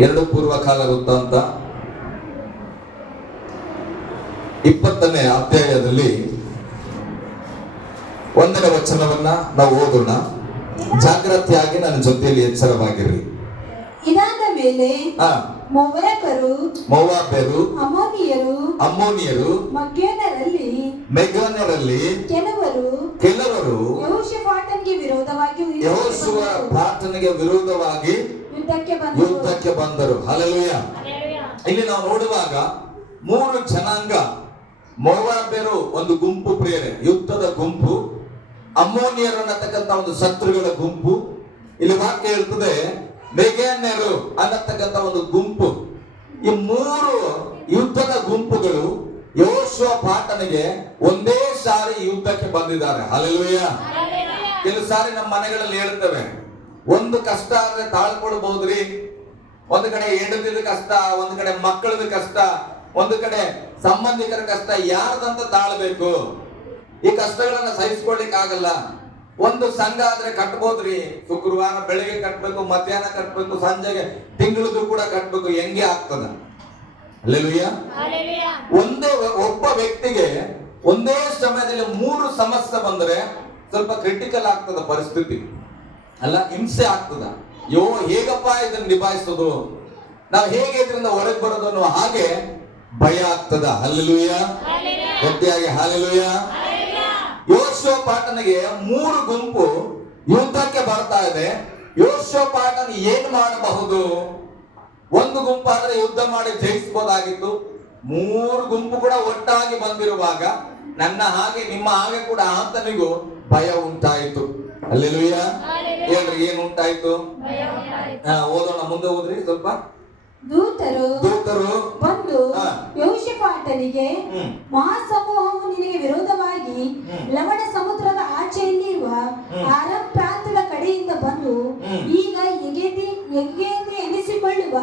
2 ಪೂರ್ವಕಾಲ ವೃತ್ತಾಂತ 20ನೇ ಅಧ್ಯಾಯದಲ್ಲಿ 1ನೇ ವಚನವನ್ನ ನಾವು ಓದೋಣ. ಜಾಗೃತಿಯಾಗಿ ನನ್ನ ಜೊತೆಯಲ್ಲಿ ಎಚ್ಚರವಾಗಿರಿ. ಇದಾದ ಮೇಲೆ ಮೋವಾಬ್ಯರು ಅಮ್ಮೋನಿಯರು ಮೆಗ್ಯೋನ್ಯರಲ್ಲಿ ಕೆಲವರು ಯೆಹೋಶುವನಿಗೆ ವಿರೋಧವಾಗಿ ಯುದ್ಧಕ್ಕೆ ಬಂದರು. ಹಲ್ಲೆಲೂಯ. ಇಲ್ಲಿ ನಾವು ನೋಡುವಾಗ 3 ಜನಾಂಗ, ಮೋವಾಬ್ಯರು ಒಂದು ಗುಂಪು, ಪ್ರಿಯರೇ, ಯುದ್ಧದ ಗುಂಪು. ಅಮ್ಮೋನಿಯರು ಅನ್ನತಕ್ಕಂಥ ಒಂದು ಶತ್ರುಗಳ ಗುಂಪು. ಇಲ್ಲಿ ವಾಕ್ಯ ಹೇಳ್ತದೆ ಮೆಗ್ಯೋನ್ಯರು ಅನ್ನತಕ್ಕಂಥ ಒಂದು ಗುಂಪು. ಈ 3 ಯುದ್ಧದ ಗುಂಪುಗಳು ಯೆಹೋಷಾಫಾಟನಿಗೆ ಒಂದೇ ಸಾರಿ ಯುದ್ಧಕ್ಕೆ ಬಂದಿದ್ದಾರೆ. ಹಲ್ಲೆಲೂಯ. ಕೆಲವು ಸಾರಿ ನಮ್ಮ ಮನೆಗಳಲ್ಲಿ ಹೇಳ್ತೇವೆ, ಒಂದು ಕಷ್ಟ ಆದ್ರೆ ತಾಳ್ಕೊಳ್ಬಹುದ್ರಿ. ಒಂದು ಕಡೆ ಹೆಂಡತಿದ ಕಷ್ಟ, ಒಂದು ಕಡೆ ಮಕ್ಕಳದ ಕಷ್ಟ, ಒಂದು ಕಡೆ ಸಂಬಂಧಿಕರ ಕಷ್ಟ, ಯಾರ್ದಂತ ತಾಳ್ಬೇಕು? ಈ ಕಷ್ಟಗಳನ್ನ ಸಹಿಸ್ಕೊಳ್ಲಿಕ್ಕೆ ಆಗಲ್ಲ. ಒಂದು ಸಂಘ ಆದ್ರೆ ಕಟ್ಬೋದ್ರಿ, ಶುಕ್ರವಾರ ಬೆಳಿಗ್ಗೆ ಕಟ್ಬೇಕು, ಮಧ್ಯಾಹ್ನ ಕಟ್ಬೇಕು, ಸಂಜೆಗೆ ತಿಂಗಳದು ಕೂಡ ಕಟ್ಬೇಕು, ಹೆಂಗೆ ಆಗ್ತದ? ಹಲ್ಲೆಲೂಯ. ಒಬ್ಬ ವ್ಯಕ್ತಿಗೆ ಒಂದೇ ಸಮಯದಲ್ಲಿ 3 ಸಮಸ್ಯೆ ಬಂದ್ರೆ ಸ್ವಲ್ಪ ಕ್ರಿಟಿಕಲ್ ಆಗ್ತದ ಪರಿಸ್ಥಿತಿ, ಅಲ್ಲ, ಹಿಂಸೆ ಆಗ್ತದ. ಹೇಗಪ್ಪ ಇದನ್ನ ನಿಭಾಯಿಸೋದು, ನಾವು ಹೇಗೆ ಇದರಿಂದ ಹೊರಗೆ ಬರೋದು ಅನ್ನೋ ಹಾಗೆ ಭಯ ಆಗ್ತದ. ಹಲ್ಲೆಲೂಯ. ಗಟ್ಟಿಯಾಗಿ ಹಲ್ಲೆಲೂಯ. ಯೆಹೋಷಾಫಾಟನಿಗೆ 3 ಗುಂಪು ಯುದ್ಧಕ್ಕೆ ಬರ್ತಾ ಇದೆ. ಯೆಹೋಷಾಫಾಟನು ಏನ್ ಮಾಡಬಹುದು? ಒಂದು ಗುಂಪಾದ್ರೆ ಯುದ್ಧ ಮಾಡಿ ಜಯಿಸಬಹುದಾಗಿತ್ತು. 3 ಗುಂಪು ಕೂಡ ಒಟ್ಟಾಗಿ ಬಂದಿರುವಾಗ ನನ್ನ ಹಾಗೆ ನಿಮ್ಮ ಹಾಗೆ ಕೂಡ ಆತನಿಗೂ ಭಯ ಉಂಟಾಯಿತು. ಹಲ್ಲೆಲೂಯ. ಹೇಳ್ರಿ, ಏನು ಉಂಟಾಯ್ತು? ಓದೋಣ, ಮುಂದೆ ಓದ್ರಿ ಸ್ವಲ್ಪ. ದೂತರು ಬಂದು ಯೆಹೋಷಾಫಾಟನಿಗೆ, ಮಹಾಸಮೂಹವು ನಿನಗೆ ವಿರೋಧವಾಗಿ ಲವಣ ಸಮುದ್ರದ ಆಚೆಯಲ್ಲಿರುವ ಆರಾಮ್ ಪ್ರಾಂತದ ಕಡೆಯಿಂದ ಬಂದು ಈಗ ಎಂಗೆಂದು ಎನಿಸಿಕೊಳ್ಳುವ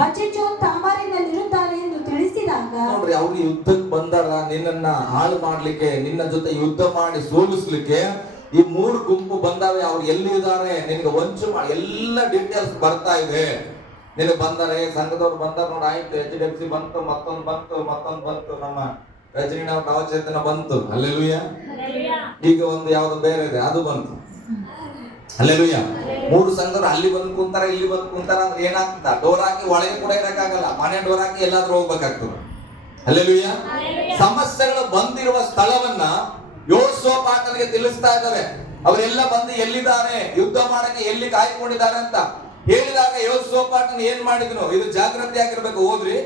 ಹಚಚೋನ್ ತಾಮಾರಿನಲ್ಲಿರುತ್ತಾರೆ ಎಂದು ತಿಳಿಸಿದಾಗ, ನೋಡ್ರಿ, ಅವ್ರು ಯುದ್ಧಕ್ಕೆ ಬಂದಾರ ನಿನ್ನನ್ನ ಹಾಳು ಮಾಡ್ಲಿಕ್ಕೆ, ನಿನ್ನ ಜೊತೆ ಯುದ್ಧ ಮಾಡಿ ಸೋಲಿಸ್ಲಿಕ್ಕೆ. ಈ 3 ಗುಂಪು ಬಂದಾವೆ. ಅವ್ರು ಎಲ್ಲಿದ್ದಾರೆ ನಿನ್ಗೆ ವಂಚು ಮಾಡಿ ಎಲ್ಲ ಡೀಟೇಲ್ಸ್ ಬರ್ತಾ ಇದೆ. ನಿನಗೆ ಬಂದರೆ ಸಂಘದವ್ರು ಬಂದಾರ ನೋಡಿ, ಆಯ್ತು, HDFC ಬಂತು, ಮತ್ತೊಂದು ಬಂತು, ನಮ್ಮ ರಜನಿನಾವ್ ಭಾವಚೇತನ ಬಂತು. ಹಲ್ಲೆಲೂಯ. ಈಗ ಒಂದು ಯಾವ್ದು ಬೇರೆ ಇದೆ, ಅದು ಬಂತು. ಹಲ್ಲೆಲೂಯ. 3 ಸಂಘದವ್ರು ಅಲ್ಲಿ ಬಂದು ಕುಂತಾರ, ಇಲ್ಲಿ ಬಂದು ಕುಂತಾರ ಅಂದ್ರೆ ಏನಾಗ್ತದ? ಡೋರ್ ಹಾಕಿ ಒಳಗೆ ಕೂಡ ಇರಕ್ಕಾಗಲ್ಲ, ಮನೆ ಡೋರ್ ಹಾಕಿ ಎಲ್ಲಾದ್ರೂ ಹೋಗ್ಬೇಕಾಗ್ತದೆ. ಹಲ್ಲೆಲೂಯ. ಸಮಸ್ಯೆಗಳು ಬಂದಿರುವ ಸ್ಥಳವನ್ನ ಯೆಹೋಷಾಫಾಟನಿಗೆ ತಿಳಿಸ್ತಾ ಇದ್ದಾರೆ. ಅವರೆಲ್ಲ ಬಂದು ಎಲ್ಲಿದ್ದಾರೆ, ಯುದ್ಧ ಮಾಡಕ್ಕೆ ಎಲ್ಲಿ ಕಾಯ್ಕೊಂಡಿದ್ದಾರೆ ಅಂತ ಹೇಳಿದಾಗ ಯೆಹೋಷಾಫಾಟನು ಏನ್ ಮಾಡಿದ್ನು? ಇದು ಜಾಗೃತಿ ಆಗಿರ್ಬೇಕು. ಓದ್ರಿ.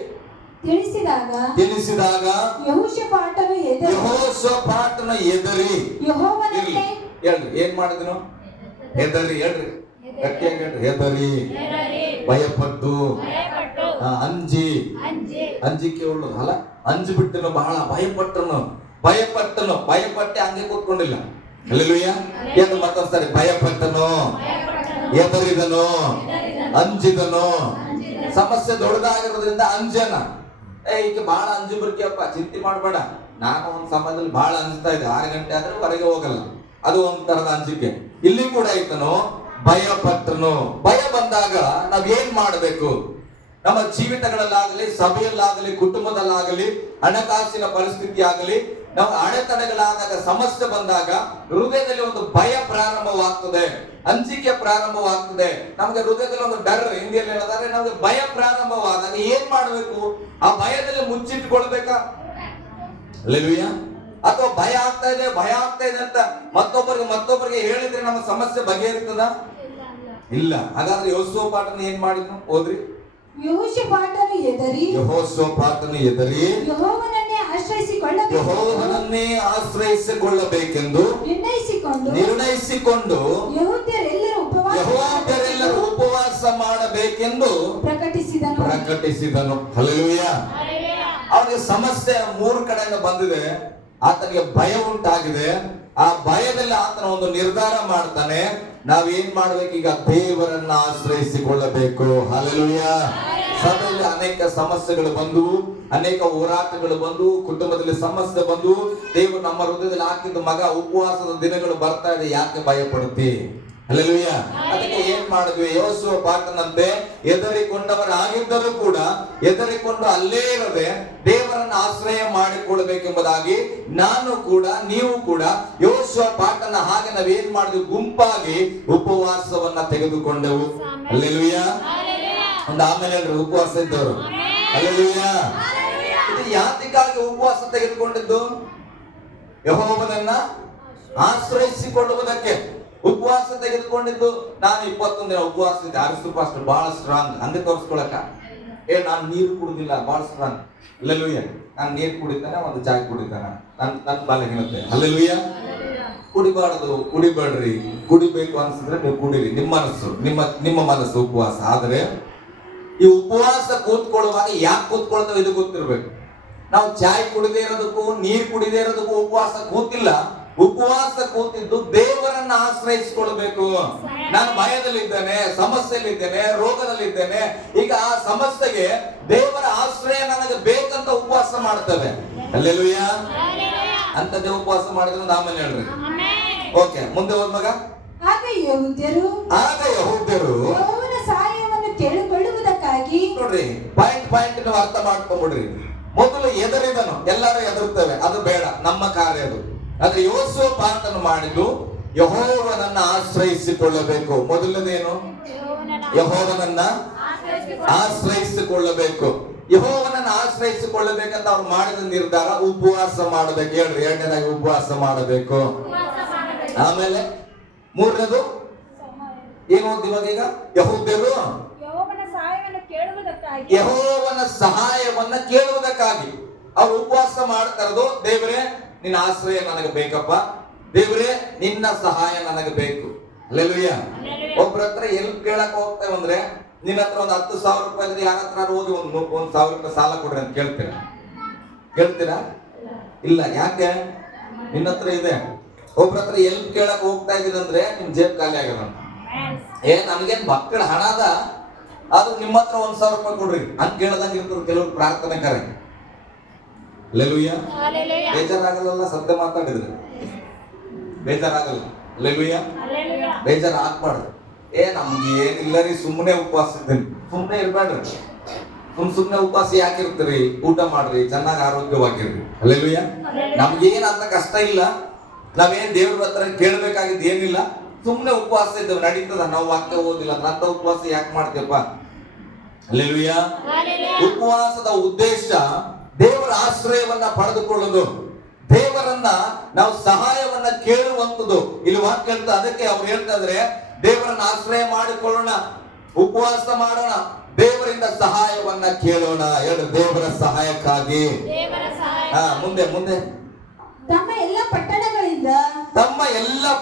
ತಿಳಿಸಿದಾಗ ಯೆಹೋಷಾಫಾಟನು ಎದರಿ ಹೇಳ್ರಿ, ಏನ್ ಮಾಡಿದ್ನು? ಹೆದರಿ. ಹೇಳ್ರಿ, ಗಟ್ಟಿಯಾಗಿ ಹೇಳ್ರಿ. ಹೆದರಿ, ಭಯಪಟ್ಟು, ಅಂಜಿಕೆ ಉಳ್ಳು ಅಲ್ಲ, ಅಂಜು ಬಿಟ್ಟನು, ಬಹಳ ಭಯಪಟ್ಟೆ ಹಂಗೆ ಕೂತ್ಕೊಂಡಿಲ್ಲ. ಹಲ್ಲೆಲೂಯ. ಏನು ಮತ್ತೊಂದ್ಸರಿ, ಭಯಪಟ್ಟನು, ಎದರಿದನು, ಅಂಜಿದನು. ಸಮಸ್ಯೆ ದೊಡ್ಡದಾಗಿರೋದ್ರಿಂದ ಅಂಜನ. ಈಗ ಬಹಳ ಅಂಜು ಬರ್ತೀಯಪ್ಪ, ಚಿಂತೆ ಮಾಡಬೇಡ, ನಾನು ಒಂದ್ ಸಮಯದಲ್ಲಿ ಬಹಳ ಅಂಜ್ತಾ ಇದ್ದೆ, 6 ಗಂಟೆ ಆದ್ರೆ ಹೊರಗೆ ಹೋಗಲ್ಲ, ಅದು ಒಂದ್ ತರದ ಅಂಜಿಕೆ. ಇಲ್ಲಿ ಕೂಡ ಐತನು, ಭಯಪಟ್ಟನು. ಭಯ ಬಂದಾಗ ನಾವ್ ಏನ್ ಮಾಡ್ಬೇಕು? ನಮ್ಮ ಜೀವಿತಗಳಲ್ಲಾಗಲಿ, ಸಭೆಯಲ್ಲಾಗಲಿ, ಕುಟುಂಬದಲ್ಲಾಗಲಿ, ಹಣಕಾಸಿನ ಪರಿಸ್ಥಿತಿ ಆಗಲಿ, ನಾವು ಅಡೆತಡೆಗಳಾದಾಗ, ಸಮಸ್ಯೆ ಬಂದಾಗ ಹೃದಯದಲ್ಲಿ ಒಂದು ಭಯ ಪ್ರಾರಂಭವಾಗ್ತದೆ, ಅಂಜಿಕೆ ಪ್ರಾರಂಭವಾಗ್ತದೆ. ನಮ್ಗೆ ಹೃದಯದಲ್ಲಿ ಒಂದು ಡರ್, ಹಿಂದಿಯಲ್ಲಿ ಹೇಳಿದ್ರೆ ನಮ್ಗೆ ಭಯ ಪ್ರಾರಂಭವಾದಾಗ ಏನ್ ಮಾಡ್ಬೇಕು? ಆ ಭಯದಲ್ಲಿ ಮುಚ್ಚಿಟ್ಕೊಳ್ಬೇಕಾ? ಹಲ್ಲೆಲೂಯ. ಅಥವಾ ಭಯ ಆಗ್ತಾ ಇದೆ ಅಂತ ಮತ್ತೊಬ್ಬರಿಗೆ ಹೇಳಿದ್ರೆ ನಮ್ಮ ಸಮಸ್ಯೆ ಬಗೆಹರಿತದ? ಇಲ್ಲ. ಹಾಗಾದ್ರೆ ಯೆಹೋಷಾಫಾಟನು ಏನ್ ಮಾಡಿದ್ನು? ಓದ್ರಿ. ಯೆಹೋಷಾಫಾಟನು ಎದರಿ ಯೆಹೋವನನ್ನೇ ಆಶ್ರಯಿಸಿಕೊಳ್ಳಬೇಕೆಂದು ನಿರ್ಣಯಿಸಿಕೊಂಡು ಯೆಹೂದ್ಯರೆಲ್ಲರೂ ಉಪವಾಸ ಮಾಡಬೇಕೆಂದು ಪ್ರಕಟಿಸಿದನು. ಹಲ್ಲೆಲೂಯ. ಅವನಿಗೆ ಸಮಸ್ಯೆ 3 ಕಡೆಯಿಂದ ಬಂದಿದೆ. ಆತನಿಗೆ ಭಯ ಉಂಟಾಗಿದೆ. ಆ ಭಯದಲ್ಲಿ ಆತನ ಒಂದು ನಿರ್ಧಾರ ಮಾಡ್ತಾನೆ, ನಾವೇನ್ ಮಾಡ್ಬೇಕೀಗ? ದೇವರನ್ನ ಆಶ್ರಯಿಸಿಕೊಳ್ಳಬೇಕು. ಹಲ್ಲೆಲೂಯ. ಸಭೆಯಲ್ಲಿ ಅನೇಕ ಸಮಸ್ಯೆಗಳು ಬಂದವು, ಅನೇಕ ಹೋರಾಟಗಳು ಬಂದವು, ಕುಟುಂಬದಲ್ಲಿ ಸಮಸ್ಯೆ ಬಂದವು. ದೇವರು ನಮ್ಮ ಹೃದಯದಲ್ಲಿ ಹಾಕಿದ ಮಗ, ಉಪವಾಸದ ದಿನಗಳು ಬರ್ತಾ ಇದೆ, ಯಾಕೆ ಭಯ ಪಡುತ್ತಿ? ಹಲ್ಲೆಲೂಯ. ಅದಕ್ಕೆ ಏನ್ ಮಾಡಿದ್ವಿ, ಯೆಹೋಶುವ ಪಾಟನಂತೆ ಹೆದರಿಕೊಂಡವರಾಗಿದ್ದರೂ ಕೂಡ ಹೆದರಿಕೊಂಡು ಅಲ್ಲೇ ಇರದೆ ದೇವರನ್ನ ಆಶ್ರಯ ಮಾಡಿಕೊಳ್ಳಬೇಕೆಂಬುದಾಗಿ ನಾನು ಕೂಡ ನೀವು ಕೂಡ ಯೆಹೋಶುವ ಪಾಟನ ಹಾಗೆ ನಾವೇನ್ ಮಾಡಿದ್ವಿ, ಗುಂಪಾಗಿ ಉಪವಾಸವನ್ನ ತೆಗೆದುಕೊಂಡೆವು. ಹಲ್ಲೆಲೂಯ. ಒಂದು ಆಮೇಲೆ ಉಪವಾಸ ಇದ್ದವರು. ಹಲ್ಲೆಲೂಯ. ಇದು ಯಾತಿಗಾಗಿ ಉಪವಾಸ ತೆಗೆದುಕೊಂಡಿದ್ದು? ಯೆಹೋವನನ್ನ ಆಶ್ರಯಿಸಿಕೊಳ್ಳುವುದಕ್ಕೆ ಉಪವಾಸ ತೆಗೆದುಕೊಂಡಿದ್ದು. ನಾನು 21 ದಿನ ಉಪವಾಸ ಇದ್ದೆ. ಅಷ್ಟು ಬಹಳ ಸ್ಟ್ರಾಂಗ್ ಹಂಗೆ ತೋರಿಸ್ಕೊಳಕ. ನಾನು ನೀರು ಕುಡುದಿಲ್ಲ, ಬಹಳ ಸ್ಟ್ರಾಂಗ್. ಹಲ್ಲೆಲೂಯ. ನಾನು ನೀರು ಕುಡಿತಾನೆ, ಒಂದು ಚಾಯ್ ಕುಡಿತಾನೆ, ನನ್ನ ಬಲಹೀನತೆ. ಹಲ್ಲೆಲೂಯ. ಕುಡಿಬಾರದು, ಕುಡಿಬೇಡ್ರಿ. ಕುಡಿಬೇಕು ಅನ್ಸಿದ್ರೆ ನೀವು ಕುಡಿರಿ, ನಿಮ್ಮ ಮನಸ್ಸು, ನಿಮ್ಮ ಮನಸ್ಸು ಉಪವಾಸ. ಆದ್ರೆ ಈ ಉಪವಾಸ ಕೂತ್ಕೊಳ್ಳುವಾಗ ಯಾಕೆ ಕೂತ್ಕೊಳ್ತೇವೆ ಇದು ಗೊತ್ತಿರ್ಬೇಕು. ನಾವು ಚಾಯ್ ಕುಡಿದೇ ಇರೋದಕ್ಕೂ ನೀರು ಕುಡಿದೇ ಇರೋದಕ್ಕೂ ಉಪವಾಸ ಕೂತಿಲ್ಲ. ಉಪವಾಸ ಕೂತಿದ್ದು ದೇವರನ್ನ ಆಶ್ರಯಿಸಿಕೊಳ್ಬೇಕು. ನಾನು ಭಯದಲ್ಲಿದ್ದೇನೆ, ಸಮಸ್ಯೆಯಲ್ಲಿದ್ದೇನೆ, ರೋಗದಲ್ಲಿದ್ದೇನೆ, ಈಗ ಆ ಸಮಸ್ಯೆಗೆ ದೇವರ ಆಶ್ರಯ ನನಗೆ ಬೇಕಂತ ಉಪವಾಸ ಮಾಡ್ತೇವೆ. ಹಲ್ಲೆಲೂಯ. ಅಂತದೇ ಉಪವಾಸ ಮಾಡಿದ್ರೆ ಆಮೇಲೆ ಹೇಳ್ರಿ. ಓಕೆ, ಮುಂದೆ ಹೋದ್ ಮಗ. ಆಗ ಯೆಹೂದ್ಯರು ಯೆಹೋವನ ಸಹಾಯವನ್ನು ಕೇಳಿಕೊಳ್ಳುವುದಕ್ಕಾಗಿ, ನೋಡ್ರಿ, ಪಾಯಿಂಟ್ ನೀವು ಅರ್ಥ ಮಾಡ್ಕೊಂಡ್ಬಿಡ್ರಿ. ಮೊದಲು ಎದರಿದನು, ಎಲ್ಲರೂ ಎದುರ್ತೇವೆ, ಅದು ಬೇಡ, ನಮ್ಮ ಕಾರ್ಯ ಅದು. ಆದ್ರೆ ಯೆಹೋಶುವ ಪಾಠವನ್ನು ಮಾಡಿದ್ದು ಯೆಹೋವನನ್ನ ಆಶ್ರಯಿಸಿಕೊಳ್ಳಬೇಕು. ಮೊದಲನೇನು, ಯೆಹೋವನನ್ನ ಆಶ್ರಯಿಸಿಕೊಳ್ಳಬೇಕು. ಯೆಹೋವನನ್ನ ಆಶ್ರಯಿಸಿಕೊಳ್ಳಬೇಕಂತ ಅವ್ರು ಮಾಡಿದ ನಿರ್ಧಾರ ಉಪವಾಸ ಮಾಡಬೇಕು. ಹೇಳ್ರಿ, ಎರಡನೇದಾಗಿ ಉಪವಾಸ ಮಾಡಬೇಕು. ಆಮೇಲೆ ಮೂರನೇದು ಏನು ಇವಾಗ ಈಗ ಯೆಹೂದ್ಯರು ಯೆಹೋವನ ಸಹಾಯವನ್ನ ಕೇಳುವುದಕ್ಕಾಗಿ ಅವ್ರು ಉಪವಾಸ ಮಾಡ್ತಾರದು. ದೇವರೇ, ನಿನ್ನ ಆಶ್ರಯ ನನಗೆ ಬೇಕಪ್ಪ, ದೇವರೇ ನಿನ್ನ ಸಹಾಯ ನನಗೆ ಬೇಕು. ಹಲ್ಲೆಲೂಯ. ಒಬ್ಬರ ಹತ್ರ ಎಲ್ಲಿ ಕೇಳಕ್ ಹೋಗ್ತೇವೆ ಅಂದ್ರೆ, ನಿನ್ನ ಹತ್ರ ಒಂದು 10,000 ರೂಪಾಯಿ ಯಾರ ಹತ್ರ ಹೋಗಿ ಒಂದು 1,000 ರೂಪಾಯಿ ಸಾಲ ಕೊಡ್ರಿ ಅಂತ ಕೇಳ್ತೀರಾ? ಇಲ್ಲ. ಯಾಕೆ? ನಿನ್ನ ಹತ್ರ ಇದೆ. ಒಬ್ಬರ ಹತ್ರ ಎಲ್ಲಿ ಕೇಳಕ್ ಹೋಗ್ತಾ ಇದೀನಿ ಅಂದ್ರೆ ನಿಮ್ ಜೇಬ್ ಖಾಲಿ ಆಗಲ್ಲ. ನನ್ಗೇನ್ ಮಕ್ಕಳ ಹಣ ಅದ, ಅದು ನಿಮ್ಮ ಹತ್ರ 1,000 ರೂಪಾಯಿ ಕೊಡ್ರಿ ಅಂತ ಕೇಳದಂಗ ಇರ್ತದೆ ಕೆಲವ್ರು ಪ್ರಾರ್ಥನೆ ಕರೆ. ಹಲ್ಲೆಲೂಯ. ಬೇಜಾರಾಗಲ್ಲ, ಸತ್ಯ ಮಾತಾಡಿದ್ರೆ ಬೇಜಾರಾಗಲ್ಲ. ಹಲ್ಲೆಲೂಯ. ಬೇಜಾರು ಆಗ್ಬಾರ್ದು. ನಮ್ಗೆ ಏನಿಲ್ಲ ರೀ, ಸುಮ್ಮನೆ ಉಪವಾಸ ಇದ್ದೀನಿ, ಸುಮ್ಮನೆ ಇರ್ಬೇಡ್ರಿ. ಸುಮ್ಮನೆ ಉಪವಾಸ ಯಾಕಿರ್ತೀರಿ? ಊಟ ಮಾಡ್ರಿ, ಚೆನ್ನಾಗಿ ಆರೋಗ್ಯವಾಗಿರ್ರಿ. ಹಲ್ಲೆಲೂಯ. ನಮ್ಗೇನ್ ಅಂತ ಕಷ್ಟ ಇಲ್ಲ, ನಾವೇನ್ ದೇವ್ರ ಹತ್ರ ಕೇಳ್ಬೇಕಾಗಿದ್ದು ಏನಿಲ್ಲ. ಸುಮ್ಮನೆ ಉಪವಾಸ ಇದ್ದೇವೆ, ನಡೀತದ. ನಾವು ವಾಕ್ಯ ಓದಿಲ್ಲ ಅಂತ ಉಪವಾಸ ಯಾಕೆ ಮಾಡ್ತೇವಪ್ಪ? ಹಲ್ಲೆಲೂಯ. ಉಪವಾಸದ ಉದ್ದೇಶ ದೇವರ ಆಶ್ರಯವನ್ನ ಪಡೆದುಕೊಳ್ಳೋದು, ದೇವರನ್ನ ನಾವು ಸಹಾಯವನ್ನ ಕೇಳುವಂಥದ್ದು. ಇಲ್ಲಿ ವಾಕ್ಯ ಹೇಳ್ತಾ, ಅದಕ್ಕೆ ಅವ್ರು ಹೇಳ್ತಾ ಇದ್ರೆ ದೇವರನ್ನ ಆಶ್ರಯ ಮಾಡಿಕೊಳ್ಳೋಣ, ಉಪವಾಸ ಮಾಡೋಣ, ದೇವರಿಂದ ಸಹಾಯವನ್ನ ಕೇಳೋಣ. ಹೇಳು, ದೇವರ ಸಹಾಯಕ್ಕಾಗಿ. ಮುಂದೆ ತಮ್ಮ ಎಲ್ಲ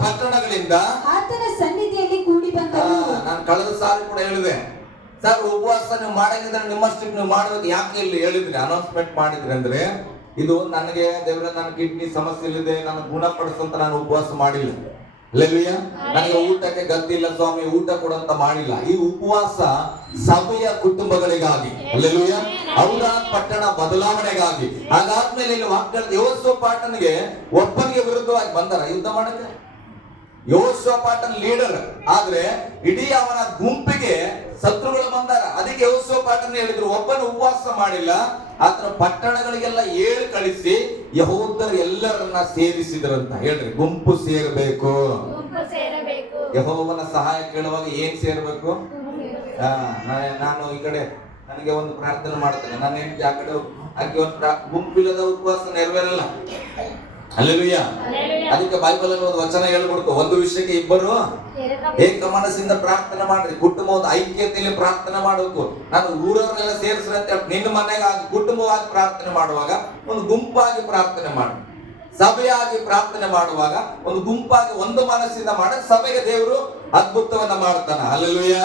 ಪಟ್ಟಣಗಳಿಂದ ಆತನ ಸನ್ನಿಧಿಯಲ್ಲಿ ಕೂಡಿ ಬಂದರು. ನಾನು ಕಳೆದ ಸಾಲ ಕೂಡ ಹೇಳಿದೆ, ಸರ್ ಉಪವಾಸ ನೀವು ಮಾಡಂಗಿದ್ರೆ ನಿಮ್ಮಷ್ಟಕ್ಕೆ ನೀವು ಮಾಡಬೇಕು. ಯಾಕೆ ಇಲ್ಲಿ ಹೇಳಿದ್ರಿ, ಅನೌನ್ಸ್ಮೆಂಟ್ ಮಾಡಿದ್ರಿ ಅಂದ್ರೆ, ಇದು ನನಗೆ ದೇವರ ನನ್ನ ಕಿಡ್ನಿ ಸಮಸ್ಯೆ ಇಲ್ಲಿದೆ, ನಾನು ಗುಣಪಡಿಸಂತ ನಾನು ಉಪವಾಸ ಮಾಡಿಲ್ಲ. ಹಲ್ಲೆಲೂಯ. ನನಗೆ ಊಟಕ್ಕೆ ಗತ್ತಿಲ್ಲ ಸ್ವಾಮಿ, ಊಟ ಕೊಡಂತ ಮಾಡಿಲ್ಲ. ಈ ಉಪವಾಸ ಸಭೆಯ ಕುಟುಂಬಗಳಿಗಾಗಿ, ಹಲ್ಲೆಲೂಯ, ಅವರ ಪಟ್ಟಣ ಬದಲಾವಣೆಗಾಗಿ. ಹಾಗಾದ್ಮೇಲೆ ಇಲ್ಲಿ ವಾಕ್ಯ ಯೆಹೋಶುವ ಪಾಟನಿಗೆ ಒಬ್ಬನಿಗೆ ವಿರುದ್ಧವಾಗಿ ಬಂದಾರ ಯುದ್ಧ ಮಾಡಕ್ಕೆ. ಯೆಹೋಶುವ ಪಾಟನ್ ಲೀಡರ್, ಆದ್ರೆ ಇಡೀ ಅವನ ಗುಂಪಿಗೆ ಶತ್ರುಗಳು ಬಂದಾರ. ಅದಕ್ಕೆ ಯೆಹೋಶುವ ಪಾಟನ್ ಹೇಳಿದ್ರು, ಒಬ್ಬನು ಉಪವಾಸ ಮಾಡಿಲ್ಲ, ಆತನ ಪಟ್ಟಣಗಳಿಗೆಲ್ಲ 7 ಕಳಿಸಿ ಯೆಹೂದ್ಯರು ಎಲ್ಲರನ್ನ ಸೇರಿಸಿದ್ರಂತ. ಹೇಳ್ರಿ, ಗುಂಪು ಸೇರಬೇಕು. ಯೆಹೋವನ ಸಹಾಯ ಕೇಳುವಾಗ ಏನ್ ಸೇರ್ಬೇಕು? ನಾನು ಈ ಕಡೆ ನನಗೆ ಒಂದು ಪ್ರಾರ್ಥನೆ ಮಾಡ್ತೇನೆ, ನನ್ನ ಹೆಂಡತಿ ಆ ಕಡೆ ಆಕೆ ಒಂದು ಗುಂಪಿಲ್ಲದ ಉಪವಾಸ ನೆರವೇರಲ್ಲ. ಹಲ್ಲೆಲೂಯ. ಅದಕ್ಕೆ ಬೈಬಲ್ ಅಲ್ಲಿ ಒಂದು ವಚನ ಹೇಳ್ಬಿಡ್ತು, ಒಂದು ವಿಷಯಕ್ಕೆ ಇಬ್ಬರು ಏಕ ಮನಸ್ಸಿಂದ ಪ್ರಾರ್ಥನೆ ಮಾಡ್ರಿ. ಕುಟುಂಬದ ಐಕ್ಯತೆಯಲ್ಲಿ ಪ್ರಾರ್ಥನೆ ಮಾಡಬೇಕು. ನಾನು ಊರವರೆಲ್ಲ ಸೇರಿಸ್ರಿ ಅಂತ ಹೇಳಿ ನಿನ್ನ ಮನೆಗೆ ಕುಟುಂಬವಾಗಿ ಪ್ರಾರ್ಥನೆ ಮಾಡುವಾಗ ಒಂದು ಗುಂಪಾಗಿ ಪ್ರಾರ್ಥನೆ ಮಾಡಿ, ಸಭೆಯಾಗಿ ಪ್ರಾರ್ಥನೆ ಮಾಡುವಾಗ ಒಂದು ಗುಂಪಾಗಿ ಒಂದು ಮನಸ್ಸಿಂದ ಮಾಡ ಸಭೆಗೆ ದೇವರು ಅದ್ಭುತವನ್ನ ಮಾಡ್ತಾನ. ಹಲ್ಲೆಲೂಯ.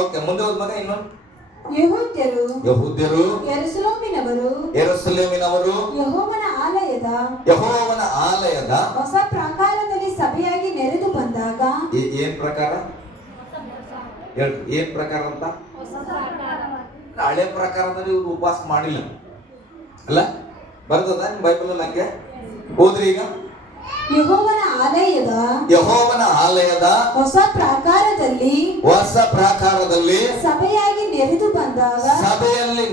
ಓಕೆ, ಮುಂದೆ ಹೋದ ಮಗ. ಇನ್ನು ಯೆಹೂದ್ಯರು ಯೆರೂಸಲೇಮಿನವರು ಯೆಹೋವನ ಆಲಯದ ಹೊಸ ಪ್ರಾಕಾರದಲ್ಲಿ ಸಭೆಯಾಗಿ ನೆರೆದು ಬಂದಾಗ. ಏನ್ ಪ್ರಕಾರ? ಏನ್ ಪ್ರಕಾರ ಅಂತ? ಹಳೆ ಪ್ರಕಾರದಲ್ಲಿ ಇವ್ರು ಉಪವಾಸ ಮಾಡಿಲ್ಲ ಅಲ್ಲ? ಬರ್ತದ ಬೈಬಲ್ ಹಂಗೆ ಹೋದ್ರಿ. ಈಗ ಯೆಹೋವನ ಆಲಯದ ಹೊಸ ಪ್ರಾಕಾರದಲ್ಲಿ ಸಭೆಯಾಗಿ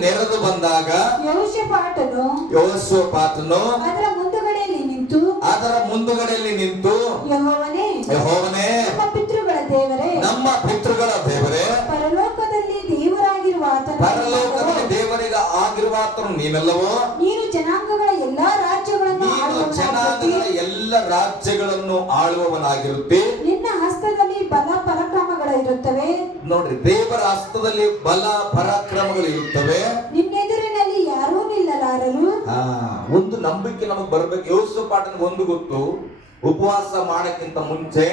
ನೆರೆದು ಬಂದಾಗ ಯೆಹೋಷಾಫಾಟನು ಅದರ ಮುಂದುಗಡೆಯಲ್ಲಿ ನಿಂತು ಯೆಹೋವನೇ ನಮ್ಮ ಪಿತೃಗಳ ದೇವರೇ ಪರಲೋಕದಲ್ಲಿ ದೇವರಿಗೆ ಆಗಿರುವ ಆತನು ನೀನಲ್ಲವೋ ನೀನು ಜನಾಂಗಗಳ ಎಲ್ಲ ರಾಜ್ಯಗಳನ್ನು ಆಳುವವನಾಗಿರುತ್ತೆ. ನಿನ್ನ ಹಸ್ತದಲ್ಲಿ ಬಲ ಪರಾಕ್ರಮಗಳಿರುತ್ತವೆ. ನೋಡ್ರಿ, ದೇವರ ಹಸ್ತದಲ್ಲಿ ಬಲ ಪರಾಕ್ರಮಗಳು ಇರುತ್ತವೆ. ನಿನ್ನೆದುರಿನಲ್ಲಿ ಯಾರೂ ನಿಲ್ಲಲಾರರು. ಒಂದು ನಂಬಿಕೆ ನಮಗೆ ಬರ್ಬೇಕು. ಯೆಹೋಷಾಫಾಟನಿಗೆ ಒಂದು ಗೊತ್ತು, ಉಪವಾಸ ಮಾಡಕ್ಕಿಂತ ಮುಂಚೆ,